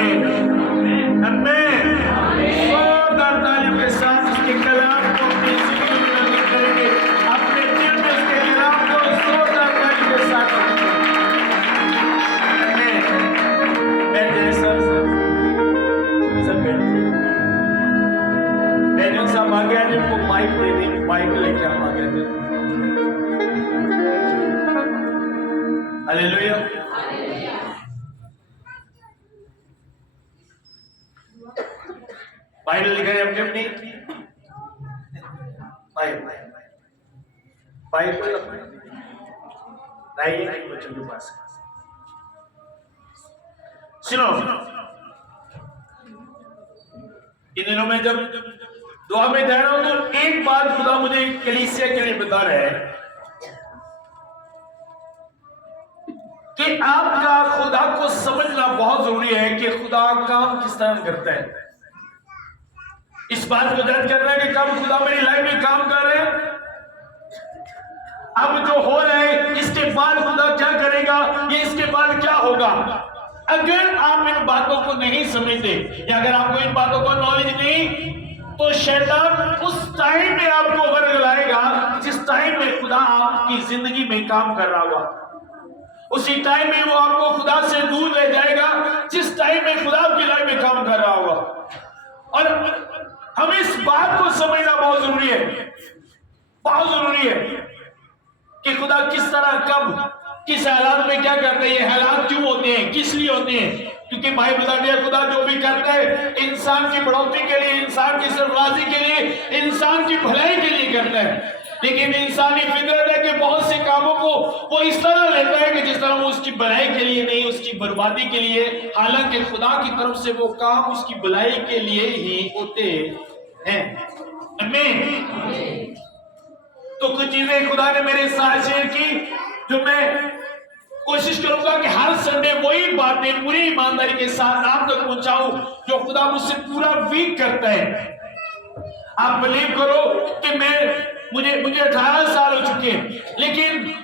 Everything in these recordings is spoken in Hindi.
आमीन आमीन। जोरदार तालियों के साथ उसके कलाम को अपनी जिंदगी में नज़र करेंगे, अपने दिल में उसके कलाम को जोरदार तालियों के साथ मैंने सब आ गया, जिनको माइक दे दी, माइक लेके आप आ गए थे। हालेलुया। बाइबल लिखा है अपने अपनी बाइबल लाइए बच्चों के पास। सुनो, इन दिनों में जब दुआ में जा रहा हूं तो एक बात खुदा मुझे कलीसिया के लिए बता रहा है कि आपका खुदा को समझना बहुत जरूरी है कि खुदा काम किस तरह करता है। इस बात को दर्ज करना है कि कब खुदा मेरी लाइफ में काम कर रहे हैं, अब जो हो रहा है इसके बाद खुदा क्या करेगा, ये इसके बाद क्या होगा। अगर आप इन बातों को नहीं समझते या अगर आपको इन बातों का नॉलेज नहीं, तो शैतान उस टाइम में आपको वर्गलाएगा जिस टाइम में खुदा आपकी जिंदगी में काम कर रहा होगा। उसी टाइम में वो आपको खुदा से दूर ले जाएगा जिस टाइम में खुदा आपकी लाइफ में काम कर रहा होगा। और हमें इस बात को समझना बहुत जरूरी है, बहुत जरूरी है कि खुदा किस तरह कब किस हालात में क्या करते हैं, ये हालात क्यों होते हैं, किस लिए होते हैं। क्योंकि भाई बता दिया खुदा जो भी करता है इंसान की बढ़ोतरी के लिए, इंसान की सरफराजी के लिए, इंसान की भलाई के लिए करता है। लेकिन इंसानी फितरत है कि बहुत से कामों को वो इस तरह लेता है कि जिस तरह वो उसकी भलाई के लिए नहीं, उसकी बर्बादी के लिए, हालांकि खुदा की तरफ से वो काम उसकी भलाई के लिए ही होते हैं। आमीन। तो कुछ चीजें खुदा ने मेरे साथ शेयर की जो मैं कोशिश करूंगा कि हर संडे वही बातें पूरी ईमानदारी के साथ आप तक पहुंचाऊं जो खुदा मुझसे पूरा वीक करता है। आप बिलीव करो कि मुझे 18 साल हो चुके हैं, लेकिन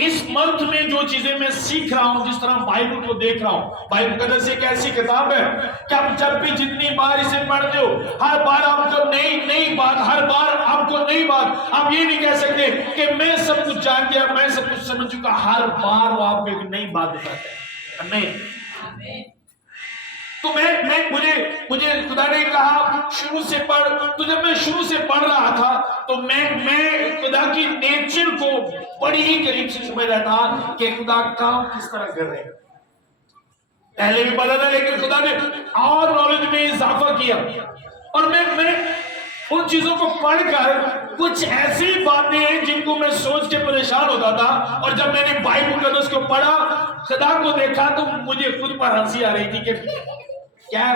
इस मंथ में जो चीजें मैं सीख रहा हूं, जिस तरह बाइबल को देख रहा हूं, बाइबल मुकद्दस एक ऐसी किताब है कि आप जब भी जितनी बार इसे पढ़ते हो हर बार आपको नई बात, हर बार आपको नई बात। आप ये नहीं कह सकते कि मैं सब कुछ जान गया, मैं सब कुछ समझ चुका। हर बार वो आपको एक नई बात बताता है। नहीं, तो मुझे खुदा ने कहा शुरू से पढ़। तो जब मैं शुरू से पढ़ रहा था तो मैं खुदा की नेचर को बड़ी ही करीब से समझ रहा था कि खुदा काम किस तरह कर रहे हैं। पहले भी पता था, लेकिन खुदा ने और नॉलेज में इजाफा किया और मैं उन चीजों को पढ़कर कुछ ऐसी बातें हैं जिनको मैं सोच के परेशान होता था। और जब मैंने बाइबल मुकद्दस को पढ़ा, खुदा को देखा, तो मुझे खुद पर हंसी आ रही थी कि क्या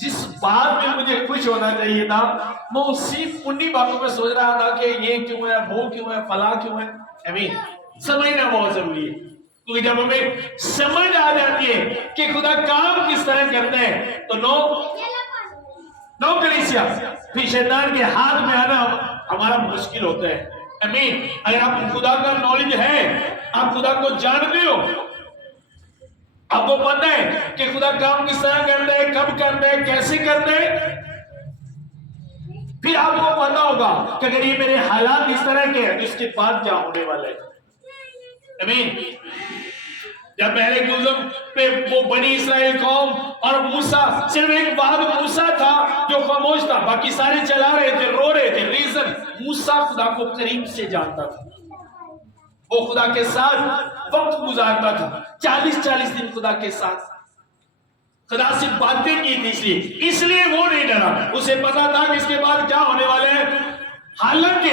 जिस बात में मुझे खुश होना चाहिए था मैं उसी उन्हीं बातों में सोच रहा था कि ये क्यों है, वो क्यों है, फला क्यों है। आमीन। समझना बहुत जरूरी है, क्योंकि जब हमें समझ आ जाती है कि खुदा काम किस तरह करते हैं तो नो कलीसिया फिर शैतान के हाथ में आना हमारा मुश्किल होता है। आमीन। अगर आपको खुदा का नॉलेज है, आप खुदा को जानते हो, आपको पता है कि खुदा काम किस तरह करता है, कब करता है, कैसे करता है, फिर आपको पता होगा कि अगर ये मेरे हालात इस तरह के हैं तो इसके बाद क्या होने वाला है। आमीन। जब पहले गुलम पे वो बनी इस्राएल कौम और मूसा, सिर्फ एक बात मूसा था जो खामोश था, बाकी सारे चला रहे थे, रो रहे थे। रीजन, मूसा खुदा को करीब से जानता था, वो खुदा के साथ वक्त गुजारता था, 40-40 दिन खुदा के साथ, खुदा से बातें की थी, इसलिए वो नहीं डरा। उसे पता था कि इसके बाद क्या होने वाले हैं। हालांकि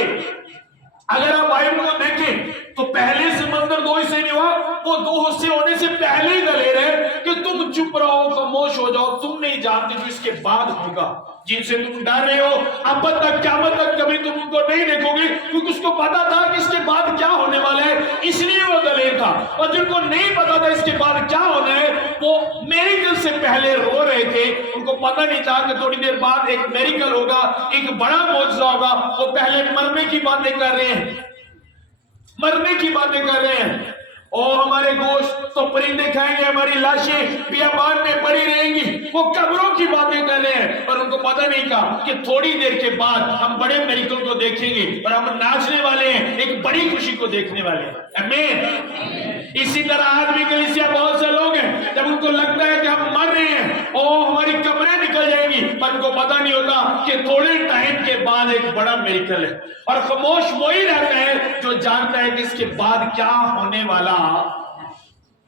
अगर आप बाइबल को देखें तो पहले समंदर 2 हिस्से नहीं हुआ, वो 2 हिस्से होने से पहले ही दलेर है कि तुम चुप रहो, खामोश हो जाओ, तुम नहीं जानते जो इसके बाद होगा। जिनसे तुम डर रहे हो अब तक, क़यामत तक कभी तुम उनको नहीं देखोगे, क्योंकि उसको पता था कि इसके बाद क्या होने वाला है, इसलिए वो दलेर था। और जिनको नहीं पता था इसके बाद क्या होना है, वो मेरिकल से पहले रो रहे थे। उनको पता नहीं था कि थोड़ी देर बाद एक मेरिकल होगा, एक बड़ा मौजज़ा होगा। वो पहले मरने की बातें कर रहे हैं, मरने की बातें कर रहे हैं। ओ हमारे गोश्त तो परिंदे खाएंगे, हमारी लाशें बियाबान में पड़ी रहेंगी। वो कब्रों की बातें कर रहे हैं और उनको पता नहीं था कि थोड़ी देर के बाद हम बड़े मेरिकल को देखेंगे और हम नाचने वाले हैं, एक बड़ी खुशी को देखने वाले हैं। आमीन। इसी तरह आज भी कलीसिया बहुत से लोग हैं, जब उनको लगता है कि हम मर रहे हैं, ओ हमारी कब्रें निकल जाएंगी, पर उनको पता नहीं होता कि थोड़े टाइम के बाद एक बड़ा मेरिकल है। और खामोश वही रहता है जो जानता है कि इसके बाद क्या होने वाला,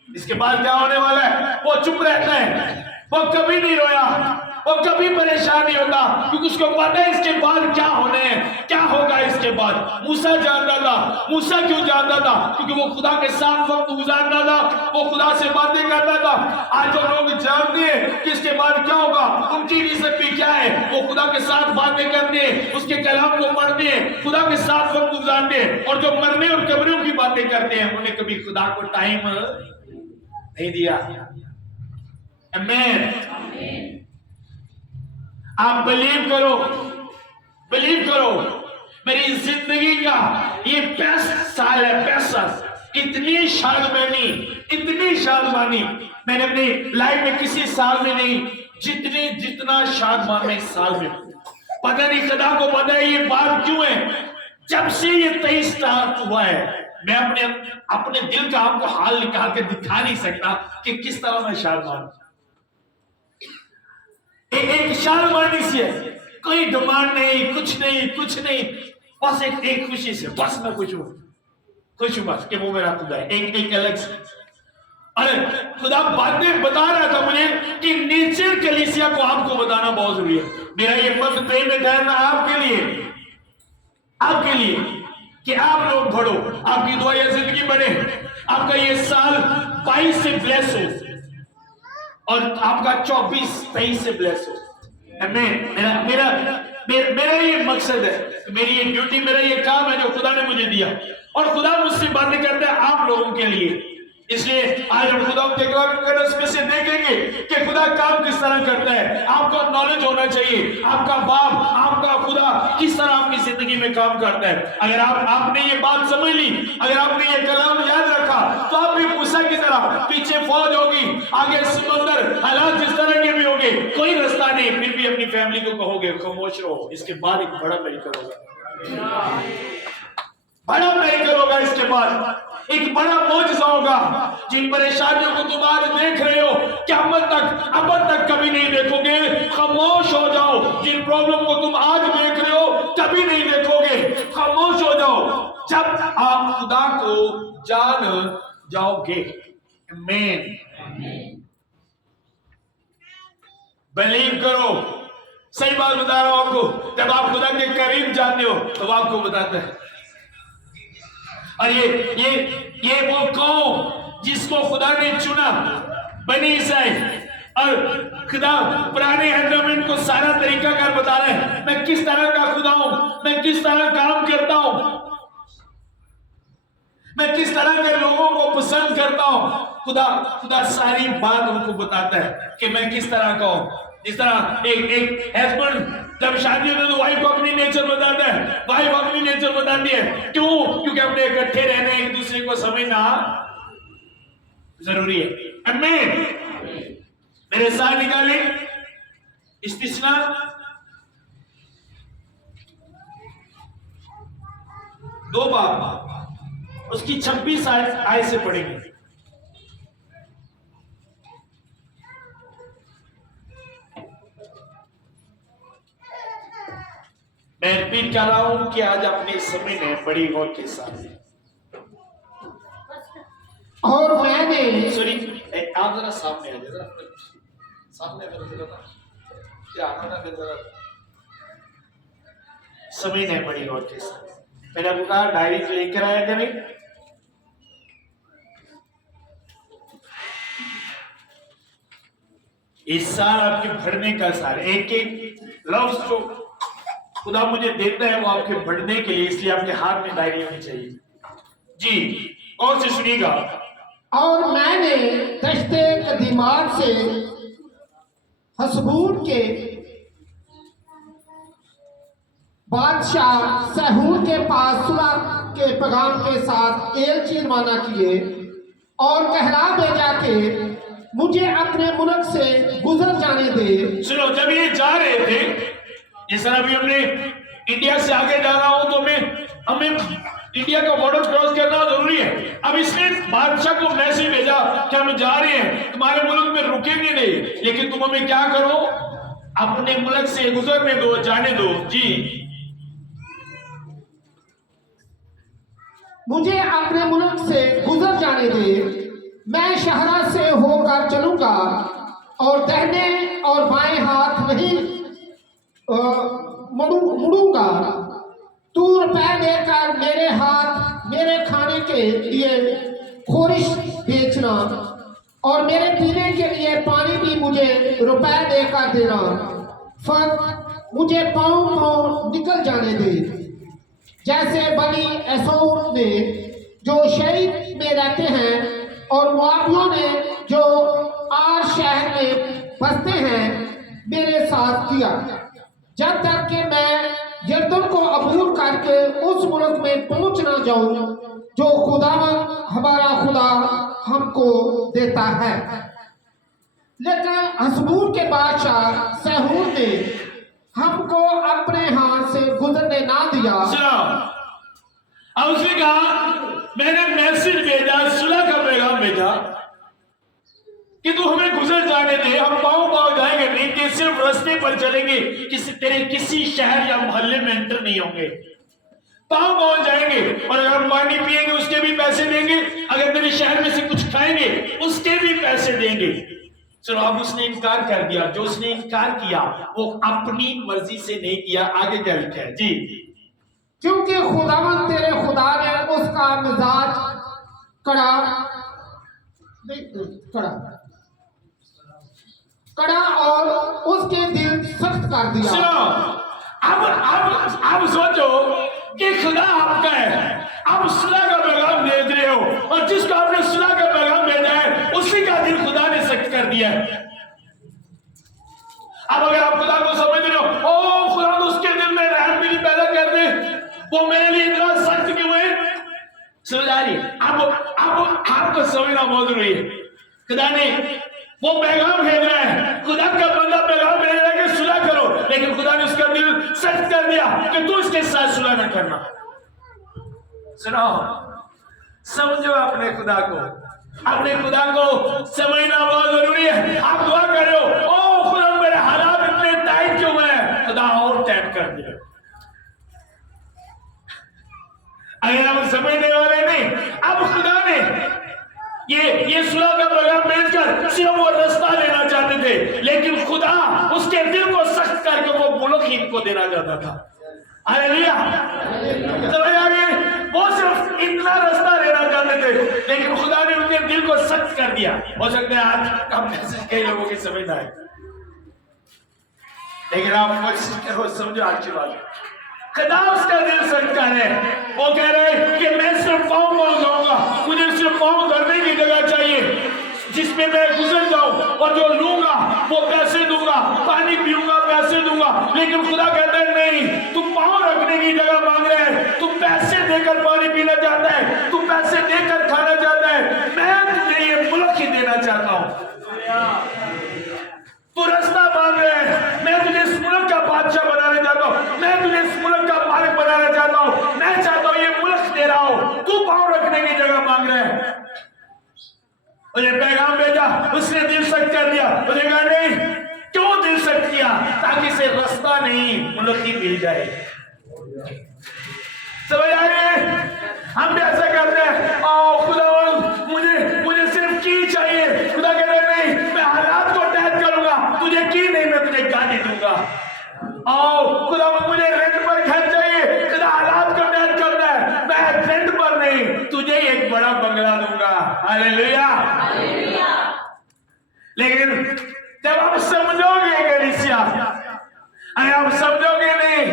इसके बाद क्या होने वाला है। वो चुप रहता है, वो कभी नहीं रोया, वो कभी परेशान नहीं होता, क्योंकि उसको पता है इसके बाद क्या होने हैं, क्या होगा इसके बाद। मूसा जानता था। मूसा क्यों जानता था? क्योंकि वो खुदा के साथ वक्त गुजारता था, वो खुदा से बातें करता था। आज जो लोग जानते हैं कि इसके बाद क्या होगा, उनकी रेसिपी क्या है, वो खुदा के साथ बातें करते हैं, उसके कलाम को पढ़ते हैं, खुदा के साथ वक्त गुजारते हैं। और जो मरने और कब्रों की बातें करते हैं, उन्हें कभी खुदा को टाइम नहीं दिया। आमीन। आप बिलीव करो, बिलीव करो, मेरी जिंदगी का ये बेस्ट साल है, बेस्ट साल। इतनी शादमानी, इतनी शादमानी मैंने अपनी लाइफ में किसी साल में नहीं, जितना शादमान में इस साल में। पता नहीं खुदा को पता है ये बात क्यों है। जब से ये 23 स्टार्ट हुआ है, मैं अपने दिल का आपको हाल निकाल के दिखा नहीं सकता कि किस तरह मैं शादमान। एक शादमानी सी है, कोई डिमांड नहीं, कुछ नहीं, कुछ नहीं, बस एक खुशी से, बस मैं कुछ हूं बस कि वो मेरा खुदा है, एक अलग से। अरे खुदा बातें बता रहा था मुझे कि नेचर कलीसिया को आपको बताना बहुत जरूरी है। मेरा ये मत प्रेम में ठहरना आपके लिए कि आप लोग बढ़ो, आपकी दुआ या जिंदगी बढ़े, आपका ये साल 22 से ब्लेस हो और आपका 24-23 से ब्लेस हो। मेरा ये मकसद है, मेरी ये ड्यूटी, मेरा ये काम है जो खुदा ने मुझे दिया, और खुदा मुझसे बातें करता है आप लोगों के लिए। इसलिए आज हम खुदा के कदम में से देखेंगे कि खुदा काम किस तरह करता है। आपको नॉलेज होना चाहिए, आपका बाप, आपका खुदा किस तरह आपकी जिंदगी में काम करता है। अगर आपने ये बात समझ ली, अगर आपने ये कलाम याद रखा, तो आप भी मूसा की तरह, पीछे फौज होगी, आगे समंदर, हालात जिस तरह के भी होंगे, कोई रास्ता नहीं, फिर भी अपनी फैमिली को कहोगे खामोश रहो, इसके बाद एक बड़ा मेरिकल होगा, बड़ा मेरिकल होगा। इसके बाद एक बड़ा मौजज़ा होगा। जिन परेशानियों को तुम आज देख रहे हो, क़यामत तक, अब तक कभी नहीं देखोगे। खामोश हो जाओ। जिन प्रॉब्लम को तुम आज देख रहे हो, कभी नहीं देखोगे। खामोश हो जाओ जब आप खुदा को जान जाओगे। आमीन। बिलीव करो, सही बात बता रहा हूं आपको। जब आप खुदा के करीब जाते हो तो आपको बताता है। और ये वो कौम जिसको खुदा ने चुना, बनी इसराइल, और खुदा पुराने एग्रीमेंट को सारा तरीका कर बता रहे हैं, मैं किस तरह का खुदा हूं, मैं किस तरह काम करता हूं, मैं किस तरह के लोगों को पसंद करता हूं। खुदा सारी बात उनको बताता है कि मैं किस तरह का हूं। जिस तरह एक हस्बैंड जब शादी होती है तो वाइफ को अपनी नेचर बताता है, वाइफ अपनी नेचर बताती है। क्यों? क्योंकि अपने इकट्ठे रहने, एक दूसरे को समझना जरूरी है। आमीन। मेरे साथ निकाले इस्तिस्ना 2 बार, उसकी 26 आयत से पढ़ेंगे। मैं रिपीट कर रहा हूं कि आज अपने समय में बड़ी गौर के साथ, और मैंने, सॉरी आप जरा सामने आ जाए, सामने क्या आना जरा, समय ने बड़ी गौर के साथ। मैंने आपको कहा डायरी लेकर आया क्या? नहीं, इस साल आपके बढ़ने का साल, एक लफ्ज जो खुदा मुझे देता है वो आपके बढ़ने के लिए, इसलिए आपके हाथ में डायरी होनी चाहिए। जी और से सुनिएगा। और मैंने दश्ते कदीमात से हसबून के बादशाह सहूर के पास सुलह के पैगाम के साथ एलची रवाना किए, और कहला भेजा के मुझे अपने मुल्क से गुजर जाने दे। सुनो, जब ये जा रहे थे, जिस तरह अभी हमने इंडिया से आगे जाना हो तो हमें इंडिया का बॉर्डर क्रॉस करना जरूरी है। अब इसने बादशाह को मैसेज भेजा कि हम जा रहे हैं, तुम्हारे मुल्क में रुकेंगे नहीं, लेकिन तुम हमें क्या करो, अपने मुल्क से गुजरने दो, जाने दो। जी, मुझे अपने मुल्क से गुजर जाने दे। मैं शहरा से होकर चलूंगा और दाहिने और बाएं हाथ नहीं मुड़ूंगा। तू रुपए लेकर मेरे हाथ मेरे खाने के लिए खोरिश बेचना और मेरे पीने के लिए पानी भी मुझे रुपए देकर देना। फर्क मुझे पाँव को निकल जाने दे, जैसे बनी एसौर ने जो शहीद में रहते हैं और मुआवियों ने जो आर शहर में बसते हैं मेरे साथ किया, जब तक कि मैं यरदन को अबूर करके उस मुल्क में पहुंच ना जाऊं जो खुदावन हमारा खुदा हमको देता है। लेकिन हसबूर के बादशाह सहूर ने हमको अपने हाथ से गुजरने ना दिया। अब उसने कहा, मैंने मैसेज भेजा, सुलह का पैगाम भेजा कि तू हमें गुजर जाने दे, हम पाँव जाएंगे नहीं, कि सिर्फ रास्ते पर चलेंगे, किसी शहर या मोहल्ले में एंटर नहीं होंगे, पाँव जाएंगे, और अगर हम पानी पिएंगे उसके भी पैसे देंगे, अगर तेरे शहर में से कुछ खाएंगे उसके भी पैसे देंगे। चलो, अब उसने इनकार कर दिया। जो उसने इनकार किया वो अपनी मर्जी से नहीं किया। आगे क्या लिखा है? जी, क्योंकि खुदावन तेरे खुदा ने उसका मिजाज कड़ा और उसके दिल सख्त कर दिया। अब सोचो कि खुदा आपका है, आप सुलह का पैगाम भेज रहे हो, और जिसको आपने सुलह का पैगाम भेजा है उसी का दिल खुदा ने सख्त कर दिया है। अब अगर आप खुदा को समझ रहे हो, ओ खुदा तो उसके दिल में रहम भी नहीं पैदा कर दे, वो मेरे लिए इतना सख्त क्यों है? समझ आ रही? अब आपको समझना बहुत जरूरी है। खुदा ने वो पैगाम भेज रहा है, खुदा का बंदा पैगाम भेज रहा है कि सुलह करो, लेकिन खुदा ने उसका दिल सख्त कर दिया कि तू उसके साथ सुलह न करना। सुनो, समझो अपने खुदा को समझना बहुत जरूरी है। आप दुआ करो, ओ खुदा मेरे हालात इतने टाइट क्यों है, खुदा और टाइट कर दिया। अगर हम समझने वाले नहीं, अब खुदा ने ये सुलह का पैगाम भेजकर सिर्फ वो रास्ता लेना चाहते थे, लेकिन खुदा उसके दिल को सख्त करके वो मुल्क ही इनको देना चाहता था। हालेलुया। समझ आ गई? वो सिर्फ इतना रास्ता लेना चाहते थे, लेकिन खुदा ने उनके दिल को सख्त कर दिया। हो सकता है आज का मैसेज कई लोगों की समझ आए, लेकिन आप कोशिश करो समझो आज की बात। खुदा उसका दिल सख्त कर रहे हैं। वो कह रहे हैं कि मैं सिर्फ पाँव जाऊंगा, मुझे सिर्फ पाँव धरने की जगह चाहिए जिसमें मैं गुजर जाऊं, और जो लूंगा वो पैसे दूंगा, पानी पीऊंगा पैसे दूंगा। लेकिन खुदा कहता है नहीं, तुम पाँव रखने की जगह मांग रहे हैं, तुम पैसे देकर पानी पीना चाहता है, तुम पैसे देकर खाना चाहता है, मैं तुझे ये मुल्क ही देना चाहता हूं। तू रास्ता मांग रहे हैं, मैं तुझे इस मुल्क का बादशाह बनाना चाहता हूं, मैं तुझे इस मुल्क का मालिक बनाना चाहता हूं, मैं चाहता हूं ये मुल्क दे रहा हूं, तू पाँव रखने की जगह मांग रहे हैं। मुझे पैगाम भेजा, उसने दिल सख्त कर दिया। मुझे कहा नहीं, क्यों दिल सख्त किया? ताकि इसे रास्ता नहीं मुल्क ही मिल जाए। समझ आ रही है? हम भी ऐसा करते हैं, आओ खुदावंद मुझे सिर्फ की चाहिए। खुदा कहते नहीं, मैं हालात को टैग करूंगा, तुझे की नहीं, मैं तुझे गाली दूंगा। आओ खुदावंद मुझे रेंट पर घर चाहिए, खुदा हालात को टैग करना है, मैं रेंट पर नहीं, तुझे एक बड़ा बंगला दूंगा। हालेलुया। लेकिन जब आप समझोगे कलीसिया, अगर आप समझोगे नहीं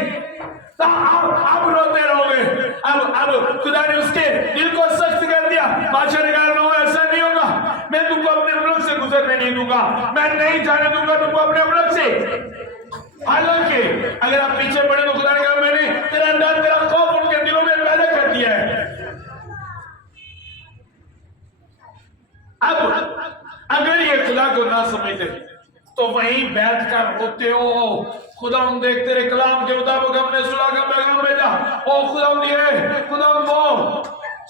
तो आप रोते रहोगे। अब खुदा ने उसके दिल को सख्त कर दिया। बादशाह ने कहा नो, ऐसा नहीं होगा, मैं तुमको अपने मुल्क से गुजरने नहीं दूंगा, मैं नहीं जाने दूंगा तुमको अपने मुल्क से। हालांकि अगर आप पीछे पड़े तो खुदा ने कहा मैंने तेरा डर, तेरा खौफ उनके दिलों में पैदा कर दिया है। ना समझते तो वहीं बैठ कर रोते हो, खुदा देख तेरे कलाम के मुताबिक हमने सुलह का पैगाम भेजा, ओ खुदा ये खुदा वो।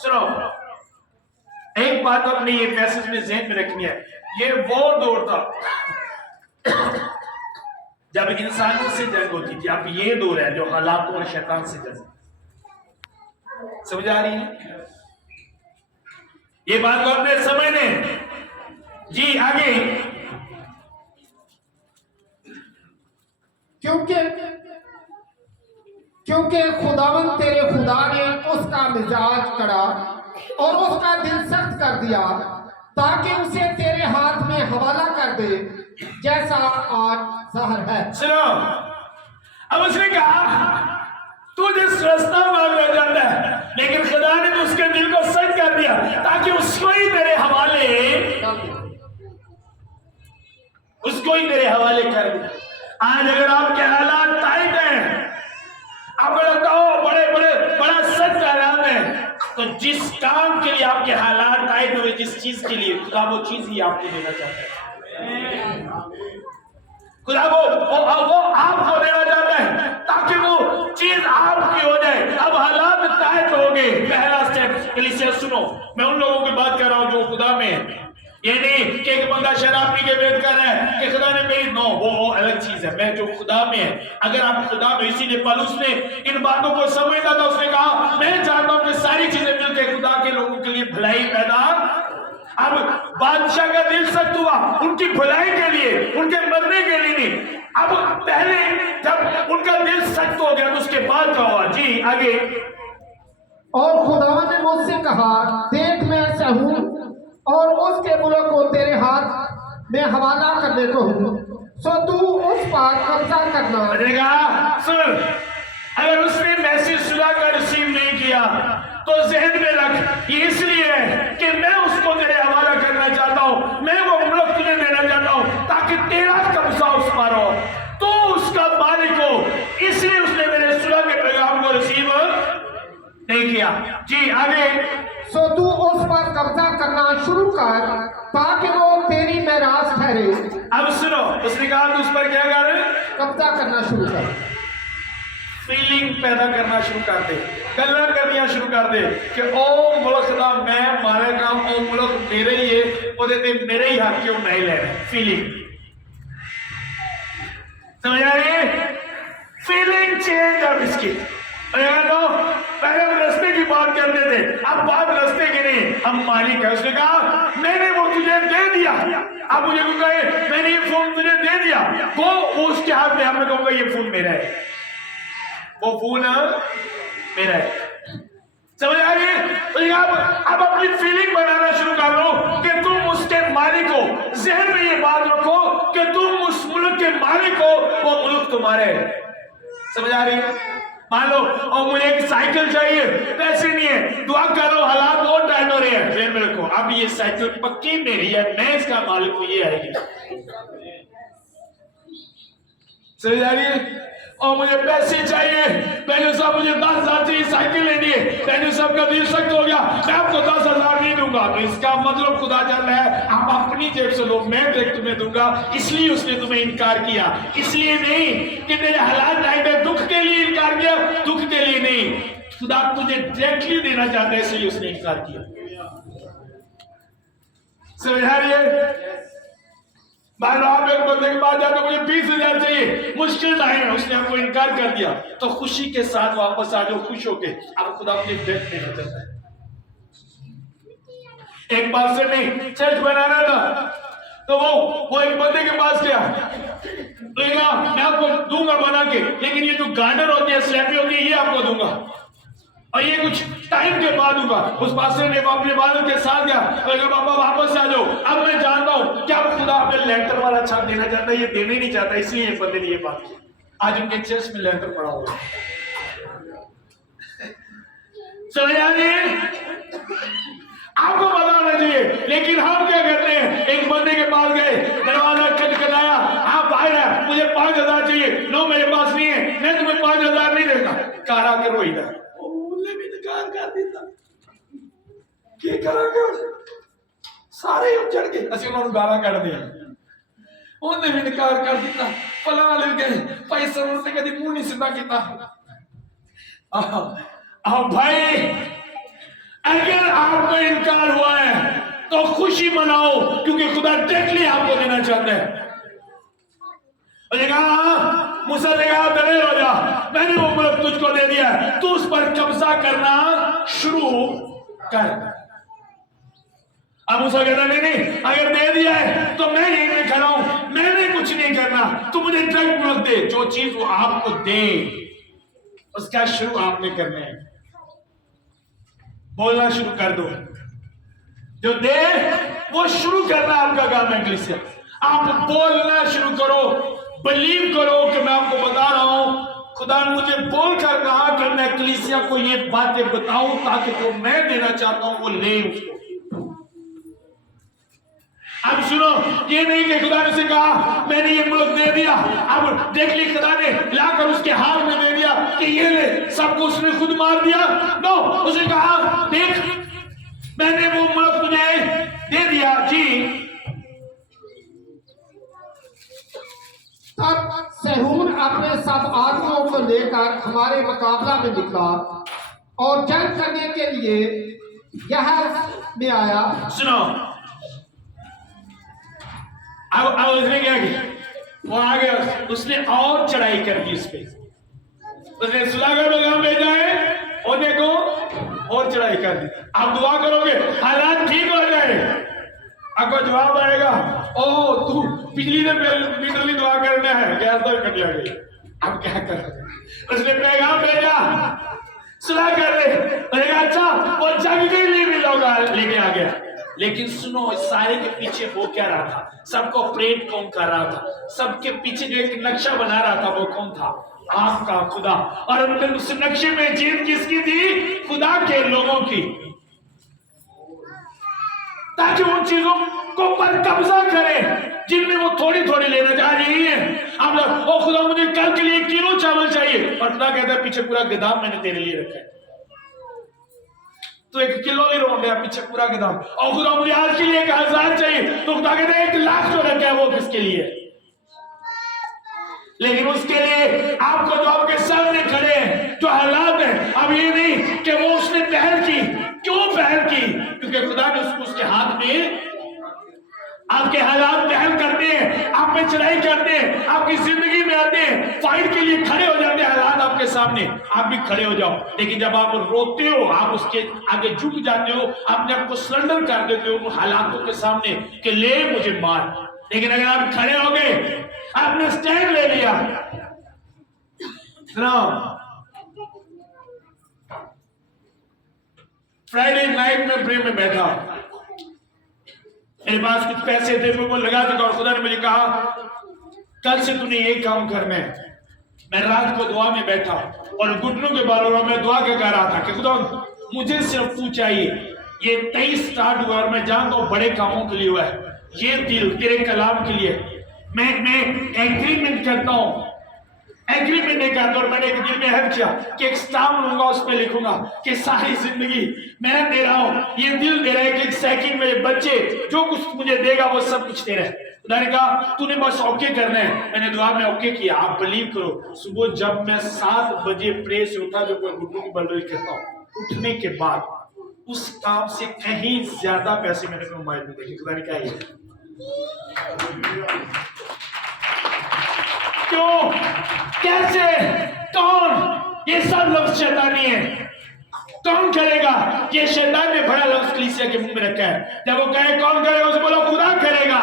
सुनो, एक बात अपने ये मैसेज में ज़हन में रखनी है, ये वो दौर था जब इंसानों से जंग होती थी। अब ये दौर है जो हालातों और शैतान से जंग। समझ आ रही है ये बात को अपने समझने जी। आगे, क्योंकि खुदावन तेरे खुदा ने उसका मिजाज कड़ा और उसका दिल सख्त कर दिया, ताकि उसे तेरे हाथ में हवाला कर दे, जैसा आज जहर है। सुनो, अब उसने कहा तू जिस रास्ता मांगना चाहता है, लेकिन खुदा ने तो उसके दिल को सख्त कर दिया ताकि उसको ही तेरे हवाले कर दे। आज अगर आपके हालात टाइट हैं, आपको लगता हो बड़ा सख्त हालात है, तो जिस काम के लिए आपके हालात टाइट हुए, जिस चीज के लिए, खुदा वो चीज ही आपको देना चाहता है। खुदा वो आपको देना चाहता है ताकि वो चीज आपकी हो जाए। अब हालात टाइट हो गए, पहला स्टेप कलीसिया सुनो, मैं उन लोगों की बात कर रहा हूं जो खुदा में है। ये नहीं कि एक बंदा शराब पी के वेट कर रहा है कि खुदा ने मेरी, नो, वो अलग चीज है। मैं जो खुदा में है, अगर आप खुदा में, इसीलिए पौलुस ने इन बातों को समझता था। उसने कहा मैं चाहता हूं कि सारी चीजें मिलकर खुदा के लोगों के लिए भलाई पैदा। अब बादशाह का दिल सख्त हुआ उनकी भलाई के लिए, उनके मरने के लिए नहीं। अब पहले जब उनका दिल सख्त हो गया तो उसके बाद क्या हुआ जी। आगे, और खुदावन ने मुझसे कहा, देख मैं ऐसा हूं और उसके मुल्क को तेरे हाथ में हवाला करने को हूं, सो तू उस पर कब्जा करना। सुन, अगर उसने मैसेज सुना कर रिसीव नहीं किया तो जहन में रख, ये इसलिए है कि मैं उसको तेरे हवाला करना चाहता हूं, मैं वो मुल्क तुझे देना चाहता हूं ताकि तेरा कब्जा उस पर हो, तो उसका मालिक हो। इसलिए उसने मेरे सुलह के पैगाम को रिसीव नहीं किया जी। आगे, सो तू उस पर कब्जा करना शुरू कर ताकि वो तेरी मेरास ठहरे। अब सुनो, उसने कहा तू उस पर क्या कर, कब्जा करना शुरू कर, फीलिंग पैदा करना शुरू कर दे, गल्ला करनिया शुरू कर दे कि ओ मुल्क दा मैं मालिक हां, ओ मुल्क मेरे ही है, ओदे ते मेरे ही हक क्यों नहीं लेने। फीलिंग समझ आ रही है? फीलिंग चेंज अब इसकी। तो पहले हम रास्ते की बात करते थे, अब बात रास्ते की नहीं, हम मालिक है। उसने कहा मैंने वो तुझे दे दिया, अब मुझे को कहे मैंने ये फोन तुझे दे दिया, वो उसके हाथ में, हमें कहूंगा ये फोन मेरा है, वो फोन मेरा है। समझ आ रही है? तो अब अपनी फीलिंग बनाना शुरू कर लो कि तुम उसके मालिक हो। जहन में ये बात रखो कि तुम उस मुल्क के मालिक हो, वो मुल्क तुम्हारे है। समझ आ रही है? मान लो और मुझे एक साइकिल चाहिए, पैसे नहीं है, दुआ करो, हालात और टाइट हो रहे हैं, फिर मेरे को अब ये साइकिल पक्की मेरी है, मैं इसका मालिक हूं, ये आएगी। समझ आ रही है? और मुझे पैसे चाहिए, पहले साहब मुझे 10,000 चाहिए, साइकिल लेनी है, पहले साहब का दिल सख्त हो गया, मैं आपको 10,000 नहीं दूंगा। तो इसका मतलब खुदा जान रहा है आप अपनी जेब से लो, मैं डायरेक्ट तुम्हें दूंगा। इसलिए उसने तुम्हें इनकार किया, इसलिए नहीं कि तेरे हालात टाइट है, दुख के लिए इनकार किया, दुख के लिए नहीं, खुदा तुझे डायरेक्टली देना चाहता है, इसलिए उसने इनकार किया। समझ आ रही है? मान लो आप एक बंदे के पास जाते, मुझे 20,000 चाहिए, मुश्किल टाइम है, उसने आपको इनकार कर दिया, तो खुशी के साथ वापस आ जाओ, खुश होके। अब खुदा अपनी डेथ देना चाहता है। एक बार से नहीं, चर्च बनाना था, तो वो एक बंदे के पास गया, तो मैं आपको दूंगा बना के, लेकिन ये जो गार्डन होती है, स्लैबी होती है, ये आपको दूंगा, और ये कुछ टाइम के बाद होगा। उस पास्टर ने अपने बालों के साथ गया, तो पापा वापस आ जाओ, अब मैं जानता हूं क्या खुदा अपने लेंटर वाला छाप देना चाहता है, ये देने नहीं चाहता, इसलिए एक बंदे ने ये बात की। आज उनके चर्च में लेंटर पड़ा हुआ है। समझ आ रही है? आपको पता होना चाहिए, लेकिन हम क्या करते हैं, एक बंदे के पास गए, दरवाजा खटखटाया, आप बाहर है, मुझे 5,000 चाहिए, नो मेरे पास नहीं है, मैं तुम्हें 5,000 नहीं देता, कारा के रोई था कर देता की करांगे, सारे उजड़ के, ਅਸੀਂ ਉਹਨਾਂ ਨੂੰ ਗਾਲਾਂ ਕੱਢਦੇ ਹਾਂ, ਉਹਨੇ ਵੀ ਇਨਕਾਰ ਕਰ ਦਿੱਤਾ। ਪਲਾ ਲੈ ਗਏ ਭਾਈ ਸਰਵਣ ਤੇ ਕਦੀ ਮੂੰਹ ਨਹੀਂ ਸਿੱਧਾ ਕੀਤਾ। अब भाई अगर आपका इनकार हुआ है तो खुशी मनाओ, क्योंकि खुदा डायरेक्टली आपको देना चाहता है। उसने कहा, मूसा ने कहा दलेर हो जा, मैंने वो मुल्क तुझको दे दिया, तू उस पर कब्जा करना शुरू कर। अब मूसा कहता नहीं नहीं, अगर दे दिया है तो मैं यहीं पे खड़ा हूं, मैंने कुछ नहीं करना, तू मुझे डायरेक्ट मुल्क दे। जो चीज वो आपको दे उसका शुरू आपने करना है। बोलना शुरू कर दो, जो दे वो शुरू करना आपका काम है। कलीसिया आप बोलना शुरू करो, बिलीव करो कि मैं आपको बता रहा हूं खुदा ने मुझे बोलकर कहा कि मैं कलीसिया को ये बातें बताऊं ताकि जो मैं देना चाहता हूं वो ले उसको। अब सुनो, ये नहीं कि खुदा ने से कहा मैंने ये मुल्क दे दिया, अब देख ली खुदा ने लाकर उसके हाथ में दे दिया कि ये ले, सबको उसने खुद मार दिया। नो, उसने कहा देख मैंने वो मुल्क तुझे दे दिया जी। तब सहून अपने सब आदमियों को लेकर हमारे मुकाबला में निकला और जंग करने के लिए यहस में आया। सुनो, अब उसने क्या किया, वो आ गया, उसने और चढ़ाई कर दी उस पे, उसने सुलागर पैगाम भेजा है और देखो और चढ़ाई कर दी। आप दुआ करोगे हालात ठीक हो जाए, आपको जवाब आएगा ओ तू बिजली ने बिजली दुआ करना है, गैस तो कट जाएगी, अब क्या कर। उसने पैगाम भेजा सुलह कर ले, अच्छा वो जंग के लिए भी लोग लेके आ गया। लेकिन सुनो, इस सारे के पीछे वो क्या रहा था, सबको प्रेट कौन कर रहा था, सबके पीछे जो एक नक्शा बना रहा था वो कौन था, आपका खुदा। और उस नक्शे में जीत किसकी थी, खुदा के लोगों की, ताकि उन चीजों को पर कब्जा करें जिनमें वो थोड़ी थोड़ी लेना चाह रही है। हम लोग ओ खुदा मुझे कल के लिए 1 किलो चावल चाहिए, और खुदा कहता है पीछे पूरा गोदाम मैंने तेरे लिए रखा है, तो 1 किलो नहीं रोक गया, पीछे पूरा गोदाम। और खुदा मुझे आज के लिए 1000 चाहिए, तो खुदा कहते हैं 1 लाख जो रखा है वो किसके लिए। लेकिन उसके लिए आपको जो आपके सामने खड़े हैं, जो हालात है, अब ये नहीं कि वो उसने पहल की, क्यों पहल की, क्योंकि खुदा ने उसको उसके हाथ में, आपके हालात पहल करते हैं, आप पे चढ़ाई करते हैं, आपकी जिंदगी में आते हैं, फाइट के लिए खड़े हो जाते हैं हालात आपके सामने, आप भी खड़े हो जाओ। लेकिन जब आप रोते हो, आप उसके आगे झुक जाते हो, अपने आप को सरेंडर कर देते हो उन हालातों के सामने कि ले मुझे मार। लेकिन अगर आप खड़े हो गए, आपने स्टैंड ले लिया, फ्राइडे नाइट में प्रेम में बैठा, मेरे पास कुछ पैसे थे, मैं वो लगा चुका, और खुदा ने मुझे कहा कल से तूने एक काम करना है। मैं रात को दुआ में बैठा और घुटनों के बालों में मैं दुआ कर रहा था कि खुदा मुझे सिर्फ तू चाहिए। ये 23 स्टार्ट हुआ और मैं जानता हूं बड़े कामों के लिए हुआ है, ये दिल तेरे कलाम के लिए। मैं एग्रीमेंट करता हूं, एग्रीमेंट नहीं करता, और मैंने एक दिल में हक किया कि एक स्टाम्प लूंगा, उस पर लिखूंगा कि सारी जिंदगी मैं दे रहा हूं, ये दिल दे रहा है कि एक सेकंड में बच्चे जो कुछ मुझे देगा वो सब कुछ तेरा है। खुदा ने कहा तूने बस ओके करना है। मैंने दुआ में ओके किया। आप बिलीव करो, सुबह जब मैं 7 बजे प्रे से उठा, जो कोई घुटनों की बलबली करता हूँ, उठने के बाद उस काम से कहीं ज्यादा पैसे मैंने अपने मोबाइल में देखे। खुदा ने कहा ये क्यों, कैसे, कौन, ये सब लफ्ज शैतानी है। कौन करेगा, ये शैतान ने बड़ा लफ्ज कलीसिया के मुंह में रखा है। जब वो कहे कौन करेगा, उसे बोलो खुदा करेगा,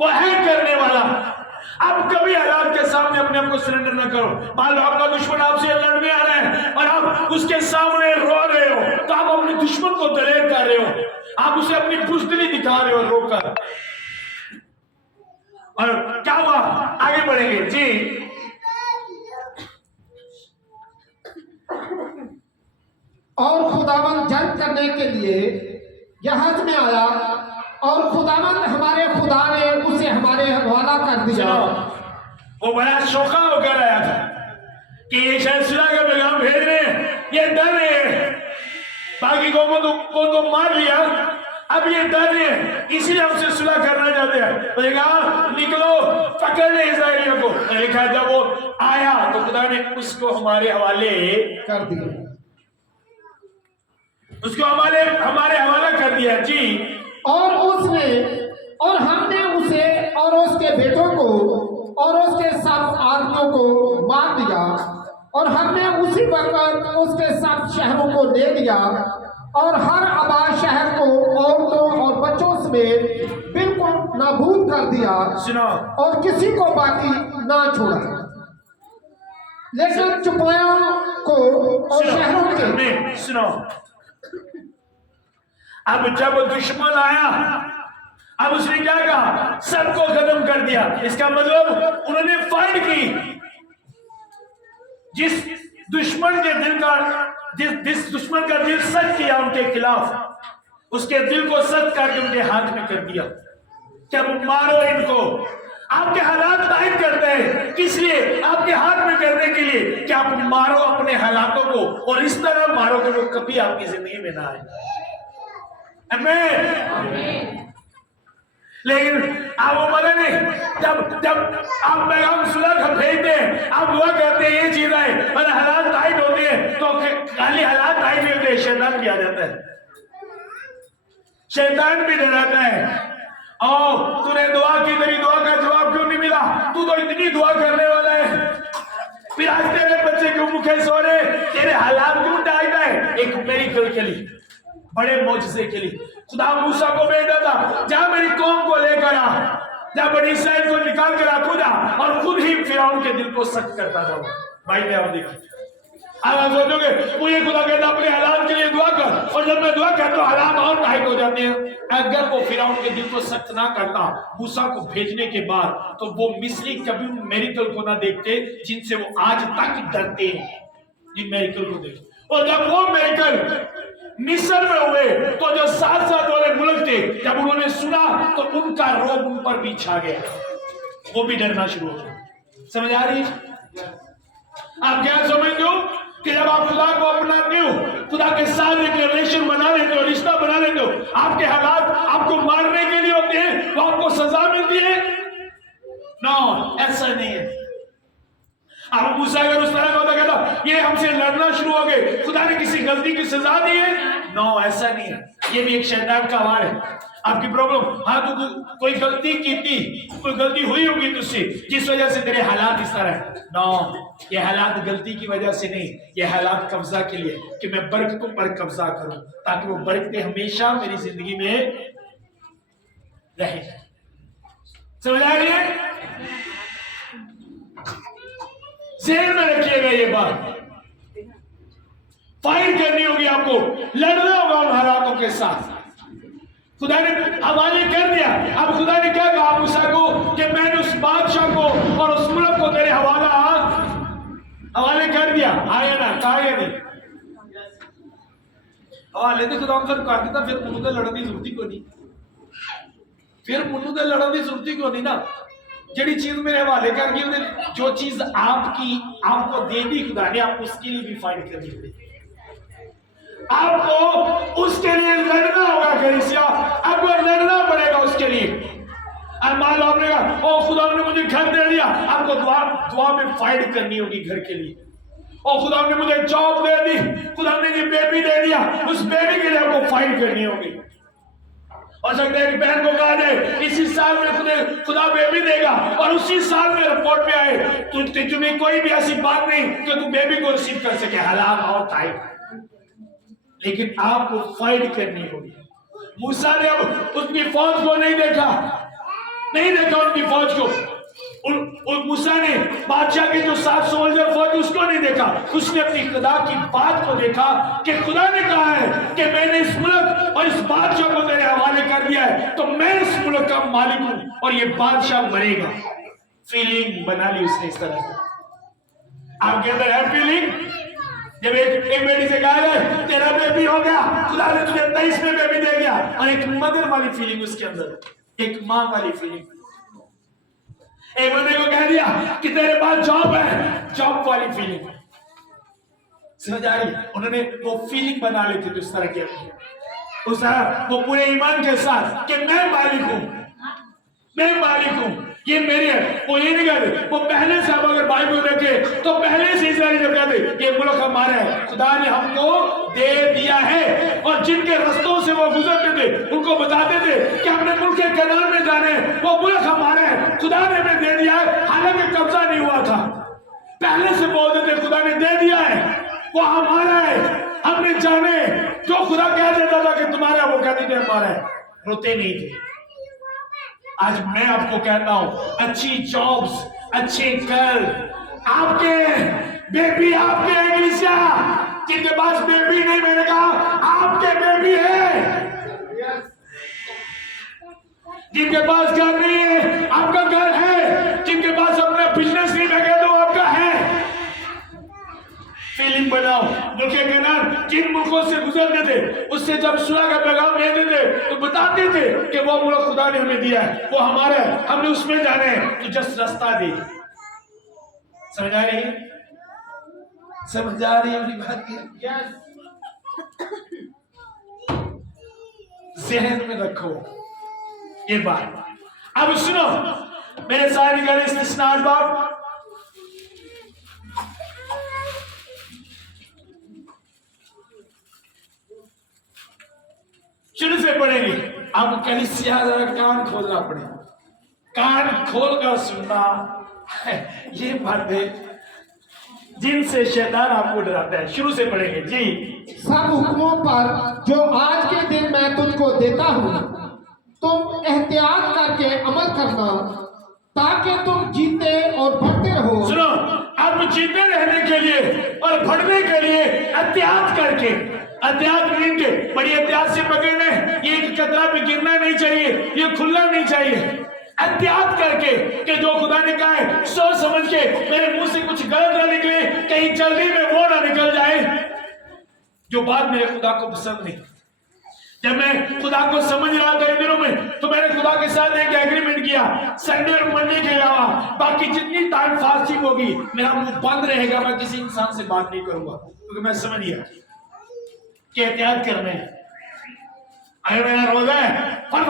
वो है करने वाला। अब कभी हालात के सामने अपने आप को सरेंडर न करो। मान लो आपका दुश्मन आपसे लड़ने आ रहा है और आप उसके सामने रो रहे हो, तो आप अपने दुश्मन को दलेर कर रहे हो, आप उसे अपनी बुज़दिली दिखा रहे हो रोकर। और क्या हुआ, आगे बढ़ेंगे जी। और खुदावंद जंग करने के लिए जहाज में आया, और खुदावंद हमारे खुदा ने उसे हमारे हवाला कर दिया। वो बड़ा शौका होकर आया था कि ये शायद सुलह का पैगाम भेज रहे हैं, ये डर रहे हैं, बाकी को तो मार लिया, अब ये डर है, इसलिए हमसे सुलह करना चाहते हैं। तो कहा निकलो पकड़ ले इस्राएलियों को। लिखा जब वो आया तो खुदा ने उसको हमारे हवाले कर दिया, उसको हमारे हवाला कर दिया जी। और हमने उसे और उसके बेटों को और उसके सब आदमियों को मार दिया, और हमने उसी वक्त उसके सब शहरों को ले लिया, और हर आबाद शहर को औरतों और बच्चों समेत बिल्कुल नाबूद कर दिया, सुनो, और किसी को बाकी ना छोड़ा। लेकिन चुपायों को और शहरों के सुनो, अब जब दुश्मन आया, अब उसने क्या कहा, सबको खत्म कर दिया। इसका मतलब उन्होंने फाइट की। जिस दुश्मन के दिल का जिस दुश्मन का दिल सख्त किया उनके खिलाफ, उसके दिल को सख्त करके उनके हाथ में कर दिया। क्या वो मारो इनको। आपके हालात टाइट करते हैं, किस लिए? आपके हाथ में करने के लिए कि आप मारो अपने हालातों को, और इस तरह मारो कि वो कभी आपकी जिंदगी में ना आए। आमीन। लेकिन आप वो मरे नहीं। जब आप पैगाम सुलह भेजते हैं, आप दुआ करते हैं ये चीज आए, और हालात टाइट होती है, तो खाली हालात टाइट नहीं होते, शैतान भी आ जाता है। शैतान भी डराता है, और तूने दुआ की, तेरी दुआ का जवाब क्यों नहीं मिला? तू तो इतनी दुआ करने वाला है, फिर आज तेरे बच्चे क्यों भूखे सो रहे, तेरे हालात क्यों टाइट है? एक मेरिकल के लिए, बड़े मौजज़े के लिए खुदा मूसा को भेजा था, जा मेरी कौम को लेकर आ, जा बनी इस्राएल को निकाल कर आ खुदा, और खुद ही फिरौन के दिल को सख्त करता था। भाई ने अब देखा, आप सोचोगे मुझे खुदा कहता अपने हालात के लिए दुआ कर, और जब मैं दुआ करता हूँ हालात और टाइट हो जाते हैं। अगर वो फिरौन के दिल को सख्त ना करता मूसा को भेजने के बाद, तो वो मिस्री कभी उन मेरिकल को ना देखते जिनसे वो आज तक डरते हैं, जिन मेरिकल को देखते। और जब वो मेरिकल मिस्र में हुए, तो जो साथ वाले मुल्क थे, जब उन्होंने सुना तो उनका रोब उन पर भी छा गया, वो भी डरना शुरू हो गया। समझ आ रही है? आप क्या समझते हो कि जब आप खुदा को अपनाते हो, खुदा के साथ एक रिलेशन बना लेते हो, रिश्ता बना लेते हो, आपके हालात आपको मारने के लिए होते हैं, वो आपको सजा मिलती है? नो, ऐसा नहीं है। अब मूसा अगर उस तरह का होता कहता ये हमसे लड़ना शुरू हो गए, खुदा ने किसी गलती की सजा दी है? नो, ऐसा नहीं है। ये भी एक शैतान का वार है। आपकी प्रॉब्लम, हाँ तू कोई गलती की थी, कोई गलती हुई होगी तुझसे, जिस वजह से तेरे हालात इस तरह है। नो, ये हालात गलती की वजह से नहीं, ये हालात कब्जा के लिए, कि मैं बरकतों पर कब्जा करूं, ताकि वो बरकतें हमेशा मेरी जिंदगी में रहे। समझ आ रही है? ज़हन में रखिएगा ये बात। फाइट करनी होगी आपको, लड़ना होगा उन हालातों के साथ। खुदा ने हवाले कर दिया। अब खुदा ने क्या कहा मूसा को कि मैंने उस बादशाह को और उस मुल्क को तेरे हवाले कर दिया। आया ना, कहा या नहीं? हवाले तो खुदा कर देता, फिर मुझे लड़ने की जरूरत को नहीं, फिर मुझे लड़ने की जरूरत को नहीं ना। जड़ी चीज मेरे हवाले कर दी, जो चीज आपको दे दी खुदा ने, आप उसके लिए भी फाइट करनी पड़ेगी। आपको उसके लिए लड़ना होगा, कलीसिया आपको लड़ना पड़ेगा उसके लिए। और मान लो आपने कहा ओ खुदा ने मुझे घर दे दिया, आपको दुआ में फाइट करनी होगी घर के लिए। और खुदा ने मुझे जॉब दे दी, खुदा ने ये बेबी दे दिया, उस बेबी के लिए आपको फाइट करनी होगी। और सकता है कि बहन को कहा जाए इसी साल में खुदा बेबी देगा, और उसी साल में रिपोर्ट में आए तुम्हें कोई भी ऐसी बात नहीं कि तू बेबी को रिसीव कर सके। हालात और टाइट, लेकिन आपको फाइट करनी होगी। मूसा ने अब उसकी फौज को नहीं देखा उनकी फौज को। मूसा ने बादशाह के जो 7 सोल्जर फौज उसको नहीं देखा, उसने अपनी खुदा की बात को देखा कि खुदा ने कहा है कि मैंने इस मुल्क और इस बादशाह को तेरे हवाले कर दिया है, तो मैं इस मुल्क का मालिक हूं और ये बादशाह मरेगा। फीलिंग बना ली उसने इस तरह से। आपके अंदर है फीलिंग? जब एक बेटी से कहा जाए तेरा बेबी हो गया, खुदा ने तुझे 23 में बेबी दे दिया, और एक मदर वाली फीलिंग उसके अंदर, एक मां वाली फीलिंग। एक बंदे को कह दिया कि तेरे पास जॉब है, जॉब वाली फीलिंग। समझ आ रही? उन्होंने वो फीलिंग बना ली थी इस तरह की। वो पूरे ईमान के साथ कि मैं मालिक हूं, मैं मालिक हूं, ये मेरी है। वो ये नहीं कहते, वो पहले से, अब अगर बाइबल देखे तो पहले से इस्राएल जब कहते ये मुल्क हमारा है, खुदा ने हमको दे दिया है। और जिनके रास्तों से वो गुजरते थे उनको बताते थे कि हमने मुल्क के कनान में जाने, वो मुल्क हमारा है, खुदा ने हमें दे दिया है, हालांकि कब्जा नहीं हुआ था। पहले से बोलते थे खुदा ने दे दिया है, वो हमारा है, हमने जाने। जो खुदा कह देता था कि तुम्हारा, वो कहते थे हमारा है, रोते नहीं थे। आज मैं आपको कहता हूं, अच्छी जॉब्स, अच्छे घर, आपके बेबी, आपके एग्लिसिया जिनके पास बेबी नहीं, मैंने कहा आपके बेबी है। जिनके पास घर नहीं है, आपका घर है। जिनके पास अपना बिजनेस नहीं, मैं कहता हूं आपका है। फीलिंग बनाओ, मुल्क कनान जिन मुल्कों से गुजरते थे उससे जब सुलह का पैगाम देते थे तो बताते थे कि वो मुल्क खुदा ने हमें दिया है, वो हमारा है, हमने उसमें जाना है, तो जस्ट रास्ता दे। समझ आ रही है? समझ आ रही है मेरी बात की? जहन में रखो ये बात। अब सुनो, मेरे साथ निकाले इस्तिस्ना बाब, शुरू से पढ़ेंगे। अब कलीसिया जरा कान खोलना पड़ेगा, कान खोल कर सुनना। ये बातें जिनसे शैतान आपको डराता है। शुरू से पढ़ेंगे जी। सब हुक्मों पर जो आज के दिन मैं तुझको देता हूँ, तुम एहतियात करके अमल करना, ताकि तुम जीते और बढ़ते रहो। सुनो, अब जीते रहने के लिए और बढ़ने के लिए एहतियात करके, एहतियात मीन के बड़ी एहतियात से पकड़ना है। ये एक कतरा पे गिरना नहीं चाहिए, ये खुलना नहीं चाहिए। एहतियात करके कि जो खुदा ने कहा है सोच समझ के, मेरे मुंह से कुछ गलत ना निकले, कहीं जल्दी में वो ना निकल जाए जो बात मेरे खुदा को पसंद नहीं। जब मैं खुदा को समझ रहा था इन दिनों में, तो मैंने खुदा के साथ एक एग्रीमेंट किया, संडे और मंडे के अलावा बाकी जितनी टाइम फास्टिंग होगी मेरा मुंह बंद रहेगा, मैं किसी इंसान से बात नहीं करूंगा, क्योंकि मैं समझ गया कि एहतियात करने हैं। अगर मेरा रोजा है फट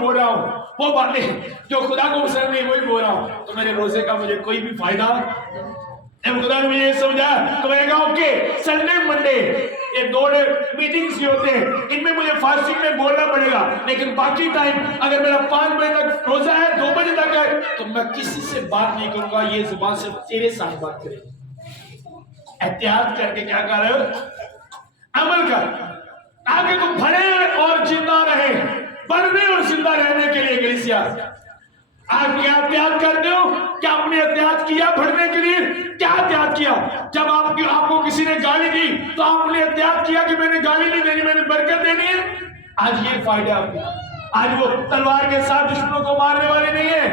बोल रहा हूं, वो बातें जो खुदा को पसंद नहीं वही बोल रहा हूं, तो मेरे रोजे का मुझे कोई भी फायदा। जब खुदा ने मुझे समझा तो मैंने कहा ओके, संडे मंडे ये 2 मीटिंग्स जो होते हैं इनमें मुझे फास्टिंग में बोलना पड़ेगा, लेकिन बाकी टाइम अगर मेरा 5 बजे तक रोजा है, 2 बजे तक है, तो मैं किसी से बात नहीं करूंगा, ये जुबान सिर्फ तेरे साथ बात करेगी। एहतियात करके क्या कर रहे हो? अमल कर, आगे तुम बढ़े और जिंदा रहे, बढ़ने और जिंदा रहने के लिए। कलीसिया आप क्या एहतियात करते हो? क्या आपने एहतियात किया बढ़ने के लिए? क्या एहतियात किया? जब आपको किसी ने गाली दी तो आपने एहतियात किया कि मैंने गाली नहीं देनी, मैंने बरकत देनी है। आज ये फायदा आपको, आज वो तलवार के साथ दुश्मनों को मारने वाले नहीं है,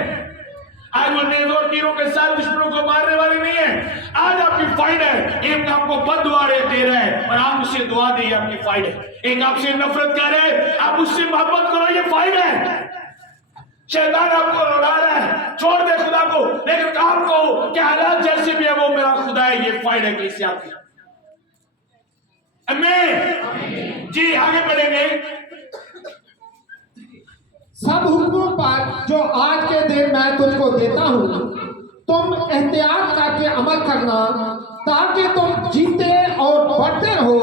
आज वो नेज़ और तीरों के साथ दुश्मनों को मारने वाले नहीं है। आज आपकी फाइट है, एक आपको बद्दुआ दे रहा है और आप उससे दुआ दे, आपकी फाइट है। एक आपसे नफरत कर रहे हैं, आप उससे मोहब्बत करो, ये फाइट है। शैतान आपको लड़ा रहा है, छोड़ दे खुदा को, लेकिन काम को कि हालात जैसे भी है वो मेरा खुदा है, ये फाइट है कलीसिया आपकी। आमीन जी। आगे बढ़ेंगे। सब हुक्मों पर जो आज के दिन मैं तुझको देता हूँ, तुम एहतियात करके अमल करना, ताकि तुम जीते और बढ़ते रहो।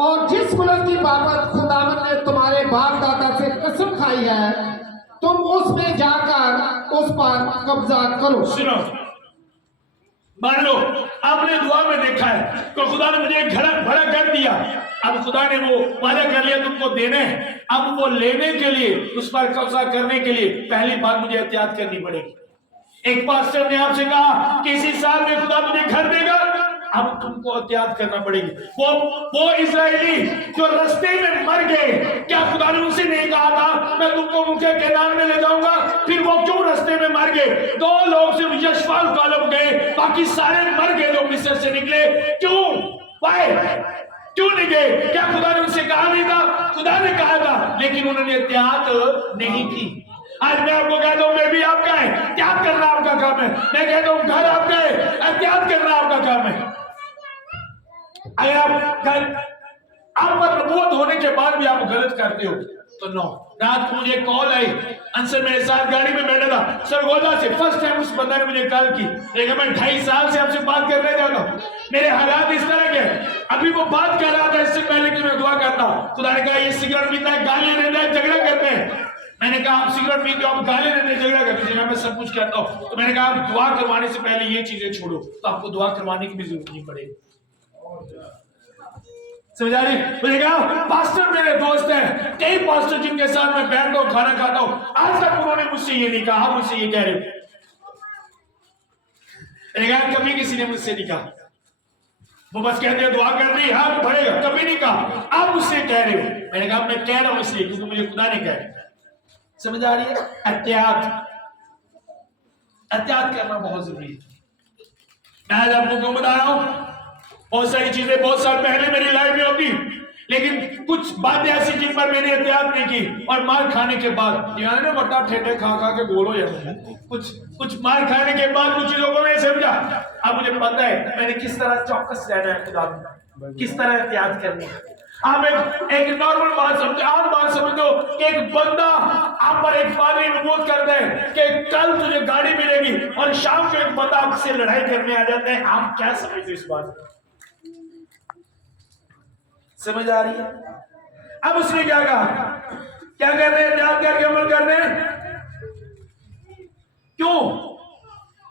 और जिस मुल्क की बाबत खुदावंद ने तुम्हारे बाप दादा से कसम खाई है, तुम उसमें जाकर उस पर कब्जा करो। सुनो, मान लो आपने दुआ में देखा है तो खुदा ने मुझे एक बड़ा घर दिया, अब खुदा ने वो वादा कर लिया तुमको देने हैं। अब वो लेने के लिए, उस पर कब्जा करने के लिए पहली बात मुझे एहतियात करनी पड़ेगी। एक पास्टर ने आपसे कहा कि इसी साल में खुदा मुझे घर देगा, अब तुमको एहतियात करना पड़ेगी। वो इजरायली जो रास्ते में मर गए, क्या खुदा ने उनसे नहीं कहा था मैं तुमको मुल्के कनान में ले जाऊंगा? फिर वो क्यों रास्ते में मर गए? 2 लोग सिर्फ यशफा कालब गए, बाकी सारे मर गए जो मिस्र से निकले। क्यों? वाई? क्यों नहीं गए? क्या खुदा ने उनसे कहा नहीं था? खुदा ने कहा था, लेकिन उन्होंने एहतियात नहीं की। आज मैं आपको कहता हूं मैं भी आपका है, एहतियात करना आपका काम है। मैं कहता हूं घर आपका है, एहतियात करना आपका काम है। अगर आप घर आप पर नबूवत होने के बाद भी आप गलत करते हो तो नो। रात को मुझे कॉल आई, अंसर मेरे साथ गाड़ी में बैठा था सरगोदा से, फर्स्ट टाइम उस बंदा ने मुझे कॉल की। लेकिन मैं 2.5 साल से आपसे बात करने जाता हूँ, मेरे हालात इस तरह के। अभी वो बात कर रहा था इससे पहले कि मैं दुआ करता, खुदा ने कहा ये सिगरेट पीता है, गाली देता है, झगड़ा करते हैं। मैंने कहा आप सिगरेट पीते हो, आप गाली देते हैं, झगड़ा करते हैं, मैं सब कुछ कहता हूँ। तो मैंने कहा आप दुआ करवाने से पहले ये चीजें छोड़ो, तो आपको दुआ करवाने की भी जरूरत नहीं पड़ेगी। समझ आ रही? मैंने कहा पास्टर मेरे दोस्त हैं, कई पास्टर जिनके साथ मैं बैठता हूँ, खाना खाता हूँ, आज तक उन्होंने मुझसे ये नहीं कहा, आप मुझसे ये कह रहे हो। मैंने कहा कभी किसी ने मुझसे नहीं कहा, वो बस कहते हैं दुआ कर रही हाँ तो बढ़ेगा, कभी नहीं कहा आप मुझसे कह रहे हो। मैंने कहा मैं कह रहा हूं इसलिए क्योंकि मुझे खुदा ने कहा। समझ आ रही है? एहतियात करना बहुत जरूरी है। मैं आज आपको क्यों बता रहा हूं, बहुत सारी चीजें बहुत साल पहले मेरी लाइफ में होती, लेकिन कुछ बातें ऐसी जिन पर मैंने एहतियात नहीं की, और मार खाने के बाद ना बट्टा ठेठे खा खा के बोलो यार, कुछ मार खाने के बाद कुछ चीजों को मैं समझा। अब मुझे पता है मैंने किस तरह चौकस रहना है, खुदा में किस तरह एहतियात करनी है। आप एक नॉर्मल बात समझो, आप बात समझो कि एक बंदा आप पर एक फादरी नबूवत करता है कि कल तुझे गाड़ी मिलेगी, और शाम को एक बंदा आपसे लड़ाई करने आ जाता है। आप क्या समझते इस बात को? समझ आ रही है? अब उसने क्या कहा, क्या कर रहे हैं, याद करके अमल कर रहे हैं। क्यों?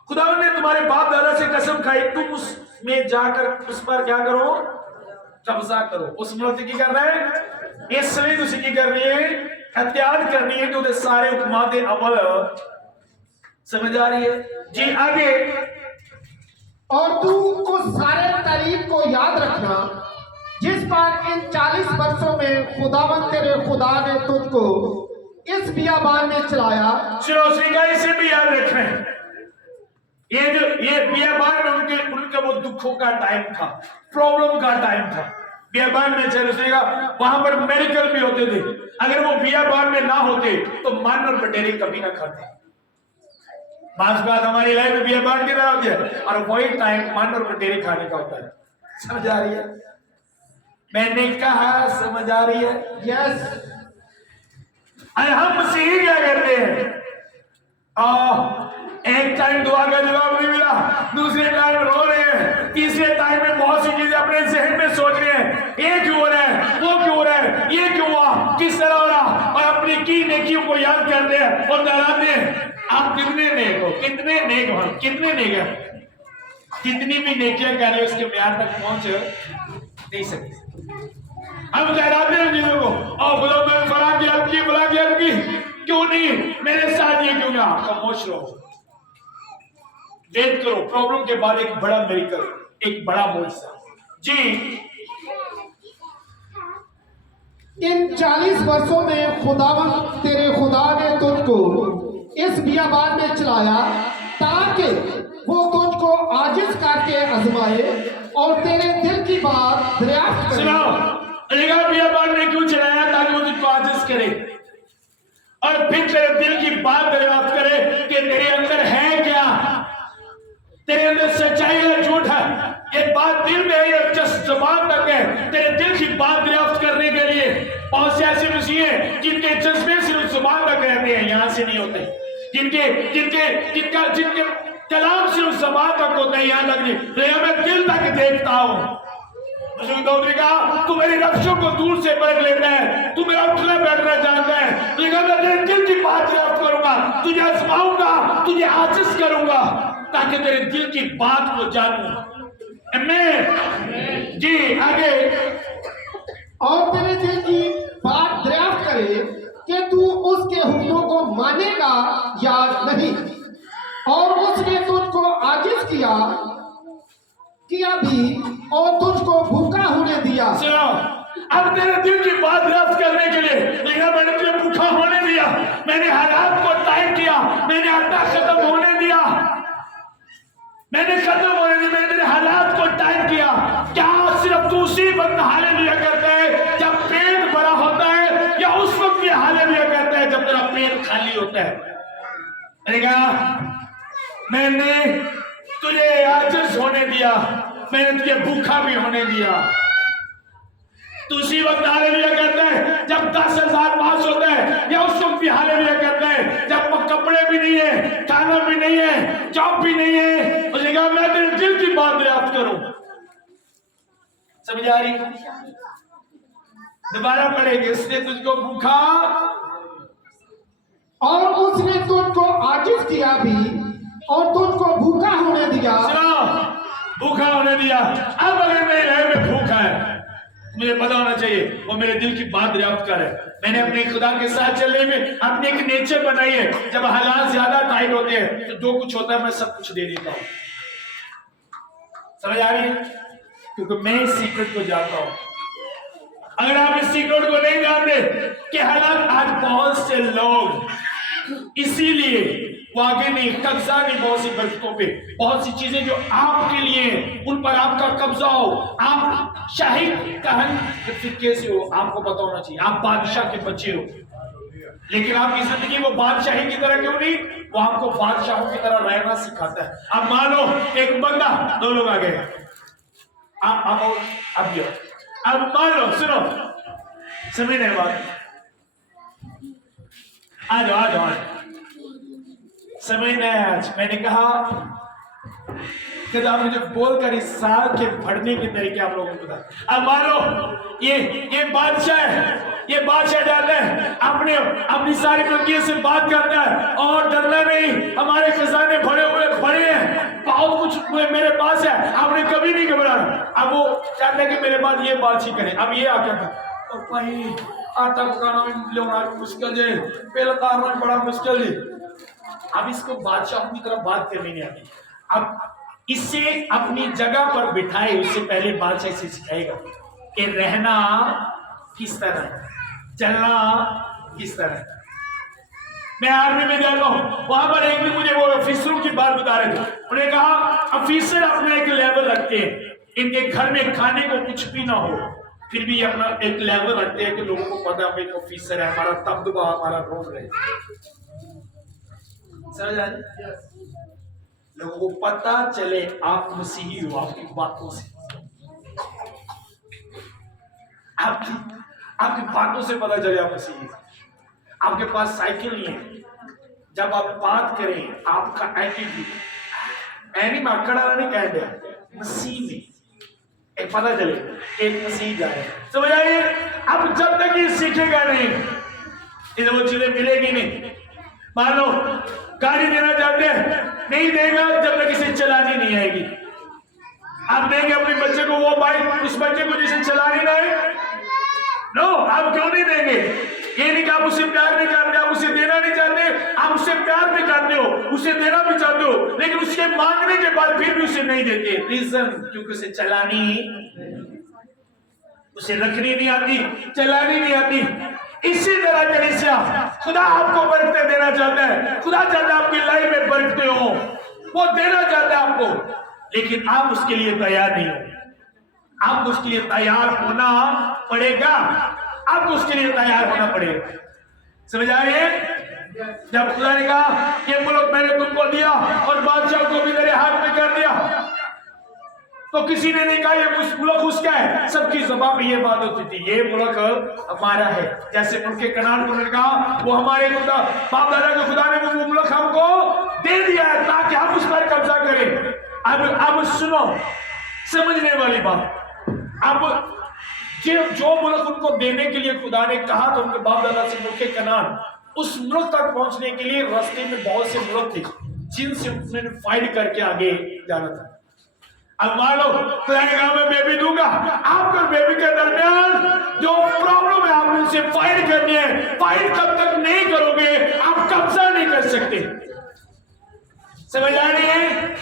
खुदा ने तुम्हारे बाप दादा से कसम खाई, तुम उसमें जाकर उस पर क्या करो, कब्जा करो। उस मुल्क की कर रहे हैं, इसलिए तुझे की करनी है, एहतियात करनी है कि उन्हें सारे हुक्मात अमल। समझ आ रही है जी? आगे, और तू उस सारे तारीख को याद रखना जिस पर इन 40 वर्षों में खुदावंद तेरे खुदा ने तुझको इस बियाबान में चलाया। इसे भी याद रखना है। ये बियाबान में उनके वो दुखों का टाइम था, प्रॉब्लम का टाइम था। बियाबान में चलेगा, वहां पर मेडिकल भी होते थे। अगर वो बियाबान में ना होते तो मान और बटेरे कभी ना खाते। बात हमारी लाइफ में बियाबान की तरह होती है, और वही टाइम मान और बटेरे खाने का होता है। समझ आ रही है? मैंने कहा समझ आ रही है? यस। हम मसीही क्या करते हैं, एक टाइम दुआ का जवाब नहीं मिला, दूसरे टाइम रो रहे हैं, तीसरे टाइम में बहुत सी चीजें अपने जहन में सोच रहे हैं, ये क्यों हो रहा है, वो क्यों हो रहा है, ये क्यों हुआ, किस तरह हो रहा, और अपनी की नेकियों को याद करते हैं और दोहराते हैं। आप कितने नेक हो, कितने नेक हो, कितने नेक है, कितनी भी नेकियां कर ले उसके म्यार तक पहुंच नहीं सकते। हम दोहराते हैं चीजों को, और खुदा मैंने फला की क्यों नहीं, मेरे साथ ये क्यों ना। खामोश रहो, वेट करो, प्रॉब्लम के बाद एक बड़ा मिरेकल, एक बड़ा मौजज़ा। जी, इन 40 वर्षों में खुदावंद तेरे खुदा ने तुझको इस बियाबान में चलाया ताकि वो तुझको आजिज करके आजमाए और तेरे दिल की बात दरियाफ्त करे। सुनाओ, बियाबान में क्यों चलाया? ताकि वो तुझको आजिज करे और फिर तेरे दिल की बात दरियाफ्त करे कि तेरे अंदर है क्या, तेरे अंदर सच्चाई है, झूठ है। ये बात दिल में है या जस्ट जबान तक है? तेरे दिल की बात दरियाफ्त करने के लिए बहुत से ऐसे मसीह हैं जिनके जज्बे सिर्फ जुबान तक रहते हैं, यहां से नहीं होते, जिनके कलाम सिर्फ जबान तक होते हैं, यहां तक नहीं। लेकिन मैं दिल तक देखता हूं। ने कहा तू मेरी रफ्शों को दूर से परख लेता है, तू मेरा उठना बैठना जानता है, लेकिन मैं तेरे दिल की बात याद करूंगा, तुझे आजमाऊंगा, तुझे आजिज करूंगा ताकि तेरे दिल की बात को जानूं। आमीन। जी, आगे, और तेरे दिल की बात दरियाफ्त करे कि तू उसके हुक्मों को मानेगा या नहीं। और उसने तुझको आजिज किया भी और तुझको भूखा होने दिया। सुनो, अब तेरे दिल की बात दरियाफ्त करने के लिए देखा, मैंने तुझे भूखा होने दिया, मैंने हालात को टाइम किया, मैंने आटा खत्म होने दिया, मैंने तेरे हालात को टाइम किया। क्या सिर्फ तू उसी वक्त हालेलुया करता है जब पेट बड़ा होता है, या उस वक्त भी हालेलुया करता है जब तेरा पेट खाली होता है? मैंने कहा मैंने तुझे आजिज होने दिया, मैंने तुझे भूखा भी होने दिया। तो उसी वक्त हालेलुया कहता है जब 10,000 पास होता है, या उस वक्त भी हालेलुया कहता है जब कपड़े भी नहीं है, खाना भी नहीं है, जॉब भी नहीं है, उसने कहा मैं तेरे दिल की बात दरियाफ्त करूं। समझ आ रही? दोबारा पढ़ेंगे। उसने तुझको भूखा और उसने तुझको आजिज किया भी और तुझको भूखा होने दिया। सुनो, भूखा होने दिया। अब अगर मेरे रहे में भूखा है, मुझे पता होना चाहिए वो मेरे दिल की बात दरियाफ्त करे। मैंने अपने खुदा के साथ चलने में अपनी एक नेचर बनाई है, जब हालात ज्यादा टाइट होते हैं तो जो कुछ होता है मैं सब कुछ दे देता हूं। समझ आ रही है? क्योंकि मैं इस सीक्रेट को जानता हूं। अगर आप इस सीक्रेट को नहीं जानते कि हालात आज बहुत से लोग इसीलिए वो आगे नहीं, कब्जा नहीं बहुत सी बरकतों पे, बहुत सी चीजें जो आपके लिए उन पर आपका कब्जा हो, आप शाही कहन कैसे हो आपको पता होना चाहिए। आप बादशाह के बच्चे हो, लेकिन आपकी जिंदगी वो बादशाही की तरह क्यों नहीं, वो आपको बादशाहों की तरह रहना सिखाता है। अब मान लो एक बंदा, दो लोग आ गए, अब मान लो, सुनो, समझ नहीं बात, आ जाओ समझ नहीं। आज मैंने कहा कि आप मुझे बोलकर इस साल के बढ़ने के तरीके आप लोगों को बता। अब मान लो ये बादशाह है, ये बादशाह जाता है अपनी सारी मुल्कियत से बात करता है और डरना नहीं, हमारे खजाने भरे हैं, बहुत कुछ मेरे पास है, आपने कभी नहीं घबराना। अब वो चाहता है कि मेरे पास ये बात ही करें। अब ये आ क्या था, भाई आटा पकाना मुश्किल है, पेल उतारना बड़ा मुश्किल है। अब इसको बादशाह की तरफ बात करनी नहीं आती। अब इसे अपनी जगह पर बिठाए, उससे पहले बादशाह इसे सिखाएगा कि रहना किस तरह, चलना किस तरह। मैं आर्मी में जाता हूं, वहां पर एक दिन मुझे वो ऑफिसरों की बात बता रहे थे। उन्होंने कहा ऑफिसर अपना एक लेवल रखते हैं, इनके घर में खाने को कुछ भी ना हो, फिर भी अपना एक लेवल रखते हैं कि लोगों को पता है एक ऑफिसर है, हमारा तबदुबा, हमारा रोल है। समझ आ रही? लोगों को पता चले आप मसीही हो आपकी बातों से, आपकी बातों से पता चले आप मसीही। आपके पास साइकिल नहीं है, जब आप बात करें आपका एटीट्यूड एनी माकड़ा नहीं कह दे मसीह में एक पता चले एक मसीह जा रहे हैं। समझ आइए? अब जब तक ये सीखेगा नहीं, इन्हें वो चीजें मिलेगी नहीं। मान लो गाड़ी देना चाहते हैं, नहीं देगा जब तक इसे चलानी नहीं आएगी। आप देंगे अपने बच्चे को वो बाइक, उस बच्चे को जिसे चलानी ना है, नो, आप क्यों नहीं देंगे? ये नहीं कि आप उसे प्यार नहीं करते, आप उसे देना नहीं चाहते, आप उसे प्यार भी करते हो, उसे देना भी चाहते हो, लेकिन उसके मांगने के बाद फिर भी उसे नहीं देते। रीजन, क्योंकि उसे चलानी, उसे रखनी नहीं आती, चलानी नहीं आती। इसी तरह कलीसिया, खुदा आपको बरकतें देना चाहता है, खुदा चाहता है आपकी लाइफ में बरकतें हो, वो देना चाहता है आपको, लेकिन आप उसके लिए तैयार नहीं हो। आपको उसके लिए तैयार होना पड़ेगा, आपको उसके लिए तैयार होना पड़ेगा। समझ आ रही है? जब खुदा ने कहा ये मुल्क मैंने तुमको दिया और बादशाह को भी मेरे हाथ में कर दिया, तो किसी ने नहीं कहा ये मुल्क उसका है। सबकी ज़बान में ये बात होती थी, ये मुल्क हमारा है। जैसे मुल्क कनान को कहा वो हमारे खुदा, बाप दादा के खुदा ने वो मुल्क हमको दे दिया है ताकि हम उस पर कब्जा करें। अब सुनो, समझने वाली बात, अब जो मुल्क उनको देने के लिए खुदा ने कहा तो उनके बाप दादा से मुल्क कनान, उस मुल्क तक पहुंचने के लिए रास्ते में बहुत से मुल्क थे जिनसे उन्होंने फाइट करके आगे जाना था। अब मान लो खुदा ने कहा मैं बेबी दूंगा, आपको बेबी के दरमियान जो प्रॉब्लम है आपने उनसे फाइट करनी है। फाइट कब तक नहीं करोगे आप कब्जा नहीं कर सकते। समझ आ रही है?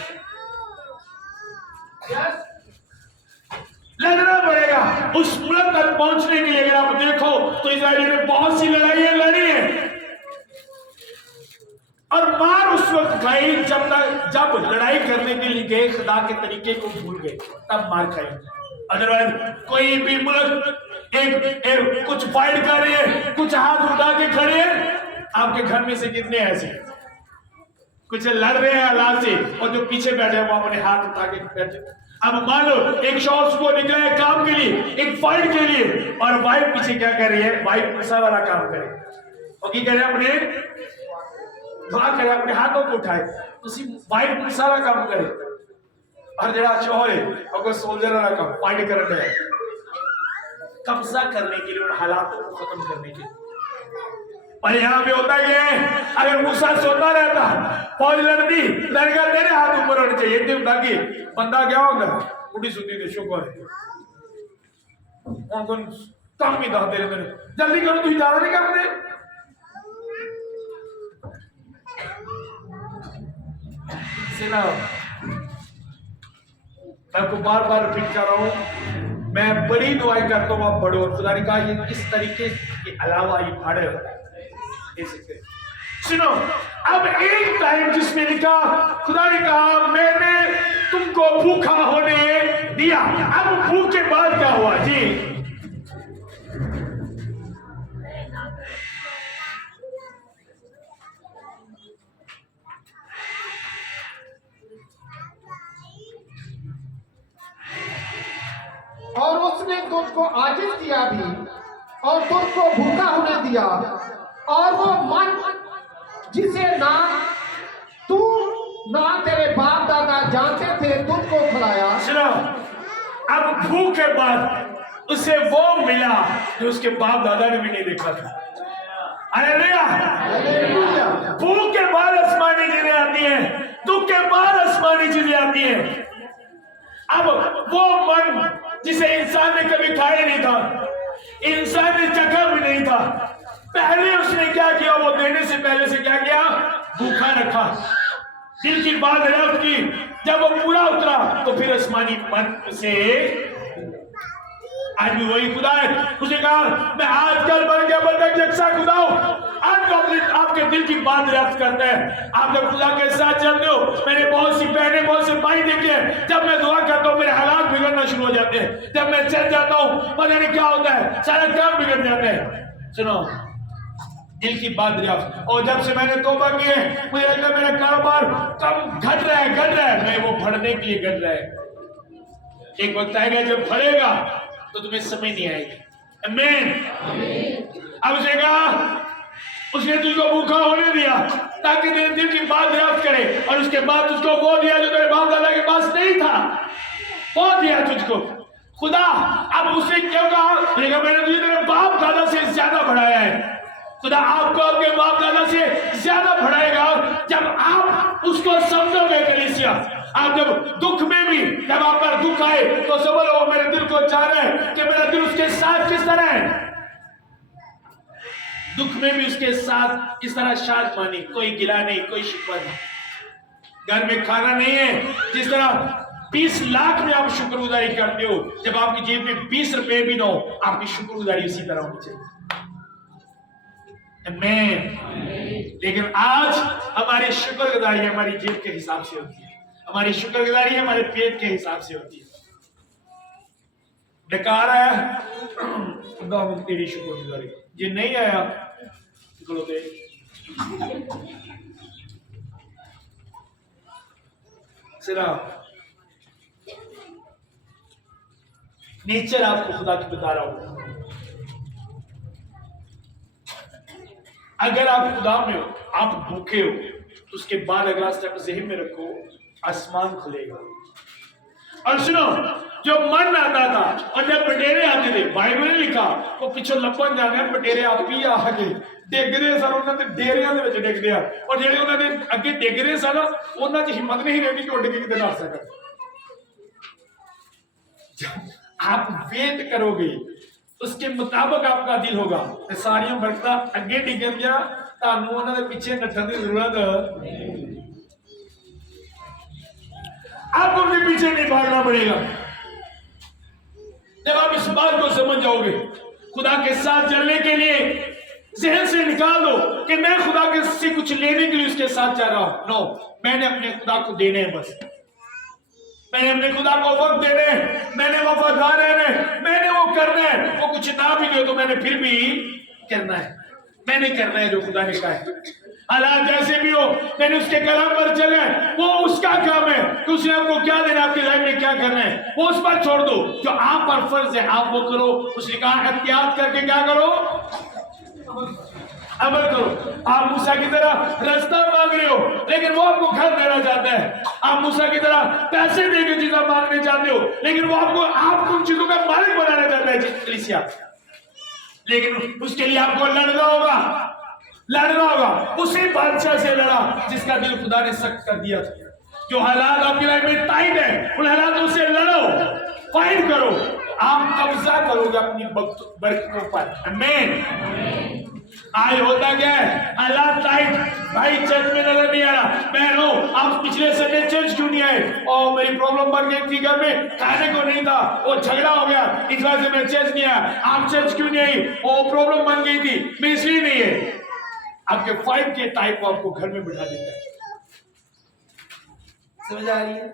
लड़ना पड़ेगा उस मुल्क तक पहुंचने के लिए। अगर आप देखो तो इजराइल ने बहुत सी लड़ाइयां लड़ी है और मार उस वक्त खाई जब लड़ाई करने के लिए गए, खुदा के तरीके को भूल गए, तब मार खाई। अदरवाइज कोई भी मुल्क एक कुछ फाइट कर रही है, कुछ हाथ उठा के खड़े हैं। आपके घर में से कितने ऐसे कुछ लड़ रहे हैं हालात से और जो पीछे बैठे हैं वो अपने हाथ उठा के बैठे। अब मान लो एक शख्स को निकला है काम के लिए, एक फाइट के लिए, और वाइफ पीछे क्या कर रही है? वाइफ गुस्सा वाला काम करे और की करे, अपने दुआ करे, अपने हाथों को उठाए, उसी वाइफ गुस्सा वाला काम करे, और जरा शोहर है और सोल्जर वाला काम फाइट कर रहे हैं, कब्जा करने के लिए, उन हालातों को खत्म करने के लिए। पर यहाँ पे होता क्या है, अगर मूसा सोता रहता, फौज लड़ती, लड़का तेरे हाथ ऊपर होने चाहिए, ताकि बंदा क्या होगा, उठी सुती थी, शुक्र है काम भी था तेरे मेरे, जल्दी करो, तुझे ज्यादा नहीं काम दे। मैं आपको बार बार रिपीट कर रहा हूं, मैं बड़ी दुआएं करता हूं, आप पढ़ो। खुदा ने कहा ये इस तरीके के अलावा ये पढ़ सुनो। अब एक टाइम जिसमें लिखा, खुदा ने कहा मैंने तुमको भूखा होने दिया। अब भूख के बाद क्या हुआ जी? और उसने तुझको आजिज किया भी, और तुझको भूखा होने दिया, और वो मन जिसे ना तू ना तेरे बाप दादा जानते थे तुझको खिलाया। सुनो, अब भूख के बाद उसे वो मिला जो उसके बाप दादा ने भी नहीं देखा था। हालेलुया। भूख के बाद आसमानी चीजें आती हैं, दुख के बाद आसमानी चीजें आती हैं। अब वो मन जिसे इंसान ने कभी खाया नहीं था, इंसान ने चखा भी नहीं था, पहले उसने क्या किया? वो देने से पहले से क्या किया? भूखा रखा, दिल की बात दरियाफ्त की। जब वो पूरा उतरा तो फिर आसमानी मन से, आज भी वही खुदा है। उसने कहा मैं आजकल बन गया बंधक जगसा खुदा हूं। आज आपके दिल की बात दरियाफ्त करता है। आप जब खुदा के साथ चलते हो, मैंने बहुत सी बहने, बहुत से भाई देखे हैं, जब मैं दुआ करता हूँ मेरे हालात बिगड़ना शुरू हो जाते हैं। जब मैं चल जाता हूँ पता नहीं क्या होता है, सारा काम बिगड़ जाता है। सुनो, दिल की बात दरियाफ्त। और जब से मैंने तौबा की है, मुझे लगता है मेरा कारोबार कम घट रहा है, नहीं, वो बढ़ने के लिए घट रहा है। एक वक्त आएगा जब बढ़ेगा तो तुम्हें समझ नहीं आएगी। आमीन। अब उसने कहा, उसने तुझको भूखा होने दिया ताकि तेरे दिल की बात दरियाफ्त करे, और उसके बाद तुझको वो दिया जो तेरे बाप दादा के पास नहीं था, वो दिया तुझको खुदा। अब उसने क्यों कहा? मैंने तुझे तेरे बाप दादा से ज्यादा बढ़ाया है। खुदा आपको आपके बाप दादा से ज्यादा बढ़ाएगा जब आप उसको समझोगे। कलीसिया, आप जब दुख में भी, जब आप पर दुख आए तो समझ लो मेरे दिल को चाह रहा है कि मेरा दिल उसके साथ किस तरह है, दुख में भी उसके साथ इस तरह शाद मानी, कोई गिला नहीं, कोई शिकवा नहीं। घर में खाना नहीं है, जिस तरह 20 लाख में आप शुक्रगुजारी करते हो, जब आपकी जेब में 20 रुपए भी ना हो, आपकी शुक्रगुजारी उसी तरह होनी चाहिए। लेकिन आज हमारी शुक्रगुजारी हमारी जेब के हिसाब से होती है, हमारी शुक्रगुजारी हमारे पेट के हिसाब से होती है। डकार आया, तेरी शुक्रगुजारी, ये नहीं आया निकलो दे। सिरा नेचर आपको खुदा की बता रहा हूं। अगर आप खुदा में हो, आप भूखे हो, तो उसके बाद अगला स्टेप ज़हन में रखो, आसमान खुलेगा। और सुनो, जो मन आता था और जब बटेरे आते थे, बाइबल ने लिखा वो पिछो लपन जाने बटेरे आप ही आके डिगदे सन, उन्होंने डेरियां दे विच डिगदे आ, और जेडे उन्होंने अगे डिगदे सन उन्हां च हिम्मत नहीं रहती कि उड़ के किते नस सकन। आप वेट करोगे, उसके मुताबिक आपका दिल होगा, ते सारियां बरकतां अगे डिगन गया, तानू उन्हां दे पीछे नठन दी जरूरत आपको भी पीछे नहीं भागना पड़ेगा। जब आप इस बात को समझ जाओगे, खुदा के साथ चलने के लिए जहन से निकाल दो कि मैं खुदा के से कुछ लेने के लिए उसके साथ जा रहा हूं। नो, मैंने अपने खुदा को देने हैं, बस मैंने अपने खुदा को वक्त देने, मैंने वफादार रहना, मैंने वो करना है। वो कुछ ना भी दे तो मैंने फिर भी करना है, मैंने करना है जो खुदा ने कहा है। हालात जैसे भी हो, लेकिन उसके कदम पर चले, वो उसका काम है कि उसने आपको क्या देना, आपकी लाइफ में क्या करना है, वो उस पर छोड़ दो। जो आप पर फर्ज है आप वो करो। उसने कहा एहतियात करके क्या करो, अमल करो। आप मूसा की तरह रास्ता मांग रहे हो, लेकिन वो आपको घर देना चाहता है। आप मूसा की तरह पैसे देकर चीजें मांगने चाहते हो, लेकिन वो आपको उन चीजों का मालिक बनाना चाहता है कलीसिया। लेकिन उसके लिए आपको लड़ना होगा। उसी बादशाह से लड़ा जिसका दिल खुदा ने सख्त कर दिया था। जो हालात आपकी लाइफ में टाइट है, उन हालातों से लड़ो, फाइट करो। आप कब्जा करोगे अपनी बरकतों पर। आमीन। आज होता क्या है, हालात टाइट, भाई चर्च में नजर नहीं आ रहा। बहनों, आप पिछले संडे चर्च क्यों नहीं आए? और मेरी प्रॉब्लम बढ़ गई थी, घर में खाने को नहीं था, वो झगड़ा हो गया, इस वजह से मैं चर्च नहीं आया। आप चर्च क्यों नहीं आई? वो प्रॉब्लम बन गई थी, मैं इसलिए नहीं है। आपके फाइट के टाइप को आपको घर में बिठा देता है। समझ आ रही है?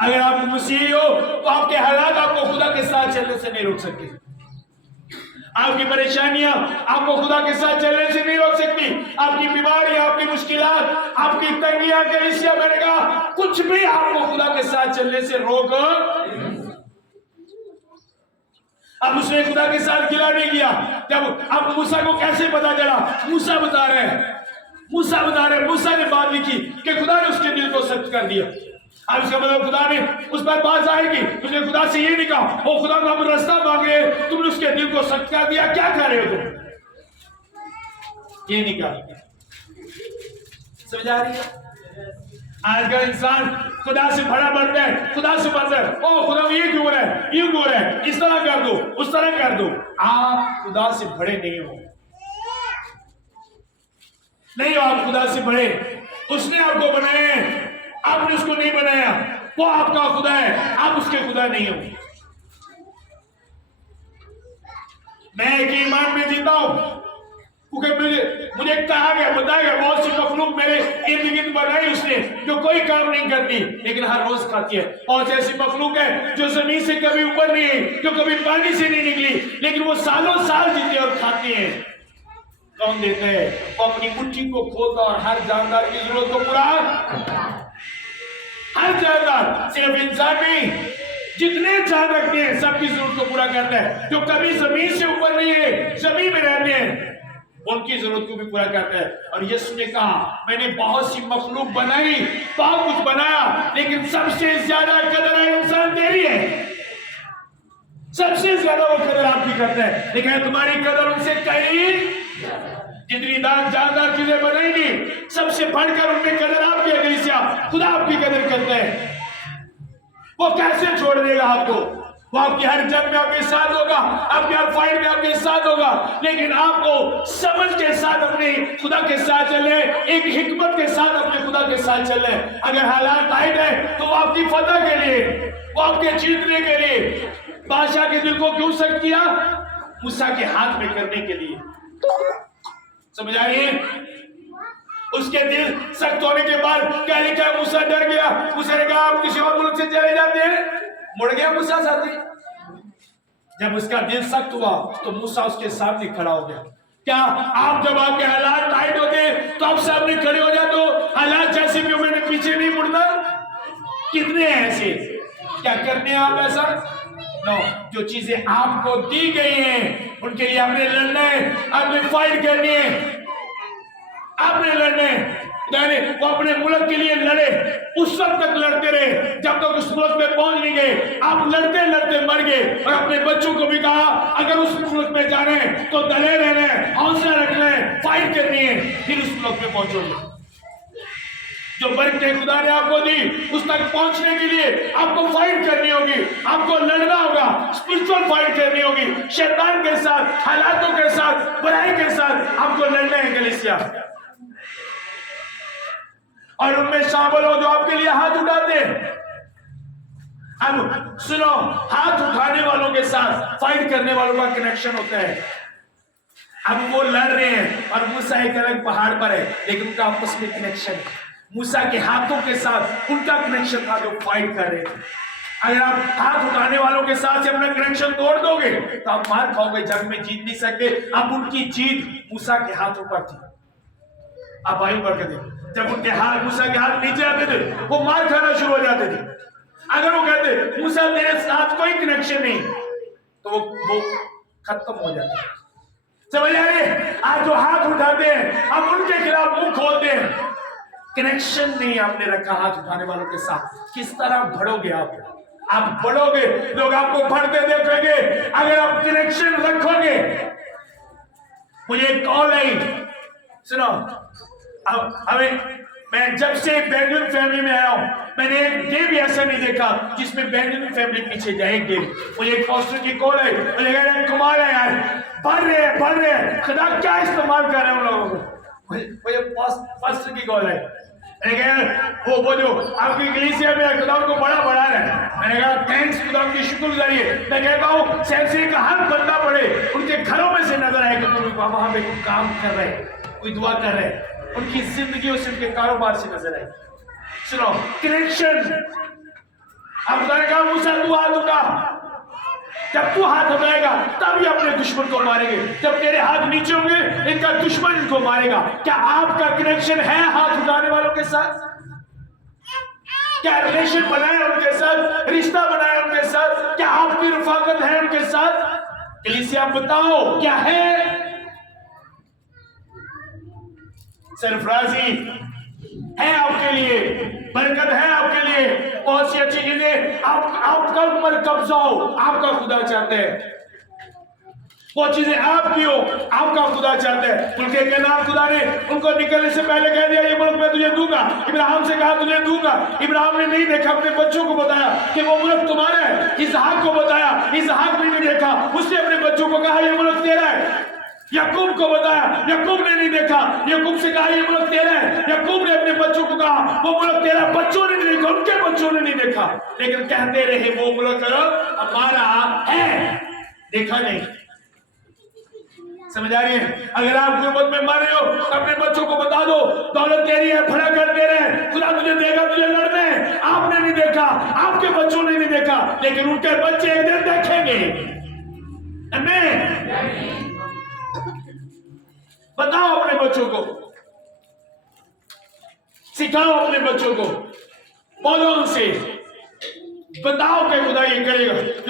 अगर आप मसीही हो तो आपके हालात आपको खुदा के साथ चलने से नहीं रोक सकते। आपकी परेशानियां आपको खुदा के साथ चलने से नहीं रोक सकती। आपकी बीमारी, आपकी मुश्किलात, आपकी तंगियां, कलीसिया मैंने कहा कुछ भी आपको खुदा के साथ चलने से रोक। अब उसने खुदा के साथ गिला नहीं किया। जब अब मूसा को कैसे पता चला? मूसा बता रहे हैं, मूसा ने बात लिखी कि खुदा ने उसके दिल को सख्त कर दिया। अब इसका मतलब खुदा ने उस पर बात आएगी। उसने खुदा से ये नहीं कहा, ओ खुदा को हम रास्ता मांग रहे, तुमने उसके दिल को सख्त कर दिया, क्या कर रहे हो तुम? ये नहीं कहा। समझ आ रही है? आज का इंसान खुदा से भरा बढ़ता है, खुदा से बढ़ता है। ओ खुदा ये क्यों हो रहा है, यूं क्यों हो रहा है, इस तरह कर दो, उस तरह कर दो। आप खुदा से बड़े नहीं हो, आप खुदा से बड़े। उसने आपको बनाया है, आपने उसको नहीं बनाया। वो आपका खुदा है, आप उसके खुदा नहीं हो। मैं एक ईमान में जीता हूं क्योंकि मुझे कहा गया, बताया गया, बहुत सी मखलूक मेरे इर्द गिर्द बनाई उसने जो कोई काम नहीं करती लेकिन हर रोज खाती है। और ऐसी मखलूक है जो जमीन से कभी ऊपर नहीं है, जो कभी पानी से नहीं निकली, लेकिन वो सालों साल जीते और खाती है। कौन देता है? वो अपनी मुट्ठी को खोलता और हर जानदार की जरूरत को पूरा, हर जानदार, सिर्फ इंसान नहीं, जितने जान रखते हैं सबकी जरूरत को पूरा करता है। जो कभी जमीन से ऊपर नहीं है, जमीन में रहते हैं, उनकी जरूरत को भी पूरा करता है। और यीशु ने कहा, मैंने बहुत सी मखलूक बनाई, बहुत कुछ बनाया, लेकिन सबसे ज्यादा कदर इंसान तेरी है। सबसे ज्यादा वो कदर आपकी करता है, लेकिन तुम्हारी कदर उनसे कहीं। जितनी जानदार चीजें बनाएंगी, सबसे बढ़कर उनमें कदर आपकी है। कलीसिया, खुदा आपकी कदर करता है। वो कैसे छोड़ देगा आपको? वो आपकी हर जंग में आपके साथ होगा, आपके हर फाइट में आपके साथ होगा, लेकिन आपको समझ के साथ अपने खुदा के साथ चले, एक हिकमत के साथ अपने खुदा के साथ चले। अगर हालात टाइट है तो वो आपकी फतह के लिए, वो आपके जीतने के लिए। बादशाह के दिल को क्यों सख्त किया? मूसा के हाथ में करने के लिए। समझ आइए? उसके दिल सख्त होने के बाद क्या लिखा? मूसा डर गया। मूसा ने कहा, आप किसी और मुल्क से चले जाते हैं। मुड़ गया मूसा साथी। जब उसका दिल सख्त हुआ तो मूसा उसके सामने खड़ा हो गया। क्या आप जब आपके हालात टाइट होते हैं तो आप सामने खड़े हो जाते हो? हालात जैसे भी हो, मैंने पीछे नहीं मुड़ना। कितने हैं ऐसे? क्या करते हैं आप ऐसा? नो, जो चीजें आपको दी गई हैं उनके लिए आपने लड़ना है, आपने फाइट करनी है, आपने लड़ना है। वो अपने मुल्क के लिए लड़े, उस वक्त तक लड़ते रहे जब तक उस मुल्क में पहुंच नहीं गए। आप लड़ते लड़ते मर गए। और अपने बच्चों को भी कहा, अगर उस मुल्क में जाना है तो दलेर रहना है, हौसला रखना है, फाइट करनी है, फिर उस मुल्क में पहुंचोगे। जो बरकतें खुदा ने आपको दी, उस तक पहुंचने के लिए आपको फाइट करनी होगी, आपको लड़ना होगा, स्पिरिचुअल फाइट करनी होगी। शैतान के साथ, हालातों के साथ, बुराई के साथ आपको लड़ना है कलीसिया। और उनमें शामिल हो जो आपके लिए हाथ उठाते हैं। अब सुनो, हाथ उठाने वालों के साथ फाइट करने वालों का कनेक्शन होता है। अब वो लड़ रहे हैं और मूसा एक अलग पहाड़ पर है, लेकिन उनका आपस में कनेक्शन है। मूसा के हाथों के साथ उनका कनेक्शन था जो फाइट कर रहे थे। अगर आप हाथ उठाने वालों के साथ से अपना कनेक्शन तोड़ दोगे तो आप मार खाओगे, जंग में जीत नहीं सकते। अब उनकी जीत मूसा के हाथों पर थी। आप भाई बरकत दे। जब उनके हाथ मूसा के हाथ नीचे आते थे वो मार खाना शुरू हो जाते थे। अगर वो कहते मूसा तेरे साथ कोई कनेक्शन नहीं तो वो खत्म हो जाते। समझ आ रही है? आज जो हाथ उठाते हैं अब उनके खिलाफ मुंह खोलते हैं। कनेक्शन नहीं आपने रखा हाथ उठाने वालों के साथ। किस तरह बढ़ोगे आप बढ़ोगे, लोग आपको बढ़ते देखेंगे अगर आप कनेक्शन रखोगे। मुझे एक कॉल आई, सुनो, अब हमें, मैं जब से बेंगलुरु फैमिली में आया हूं मैंने एक डे भी ऐसा नहीं देखा जिसमें बेंगलुरु फैमिली पीछे जाए। एक डे मुझे एक पास्टर की कॉल आई, मुझे कह रहे कमाल है यार, बढ़ रहे हैं, खुदा क्या इस्तेमाल कर रहे हैं उन लोगों को। मुझे पास्टर की कॉल आई, मैंने कहा वो जो आपकी कलीसिया में खुदा को बड़ा बढ़ा रहे हैं। मैंने कहा थैंक्स, खुदा की शुक्रगुजारी है। मैं कहता हूँ सेंसरी का हर बंदा पड़े उनके घरों में से नजर आए कि वहां पे कोई काम कर रहे हैं, कोई दुआ कर रहे हैं, उनकी जिंदगी से उनके कारोबार से नजर आए। सुनो, कनेक्शन। अब खुदा ने कहा मूसा तू हाथ उठा। जब तू हाथ उठाएगा तभी अपने दुश्मन को मारेंगे। जब तेरे हाथ नीचे होंगे इनका दुश्मन इनको मारेगा। क्या आपका कनेक्शन है हाथ उठाने वालों के साथ? क्या रिलेशन बनाया उनके साथ, रिश्ता बनाया उनके साथ? क्या आपकी रफाकत है उनके साथ? कलीसिया बताओ क्या है? सरफराजी है आपके लिए, बरकत है आपके लिए, बहुत सी अच्छी चीजें आपका ऊपर कब्जा हो आपका खुदा चाहते हैं। वो चीजें आपकी हो आपका खुदा चाहता है। उनके कहना खुदा ने उनको निकलने से पहले कह दिया ये मुल्क मैं तुझे दूंगा। इब्राहिम से कहा तुझे दूंगा। इब्राहिम ने नहीं देखा, अपने बच्चों को बताया कि वो मुल्क तुम्हारा है। इसहाक को बताया, इसहाक ने नहीं देखा, उसने अपने बच्चों को कहा ये मुल्क तेरा है। याकूब को बताया, याकूब ने नहीं देखा, याकूब से कहा ये मुल्क तेरा है। याकूब ने अपने बच्चों को कहा वो मुल्क तेरा, बच्चों ने नहीं देखा, उनके बच्चों ने नहीं देखा, लेकिन कहते रहे वो मुल्क हमारा है, देखा नहीं। समझ आ रही है? अगर आप गुर्बत में मर रहे हो अपने बच्चों को बता दो दौलत तेरी है, भला कर दे रहे, खुदा तुझे देगा, तुझे लड़ने। आपने नहीं देखा, आपके बच्चों ने नहीं देखा, लेकिन उनके बच्चे एक दिन देखेंगे। आमीन। बताओ अपने बच्चों को, सिखाओ अपने बच्चों को, बोलो उनसे, बताओ कि खुदा ये करेगा।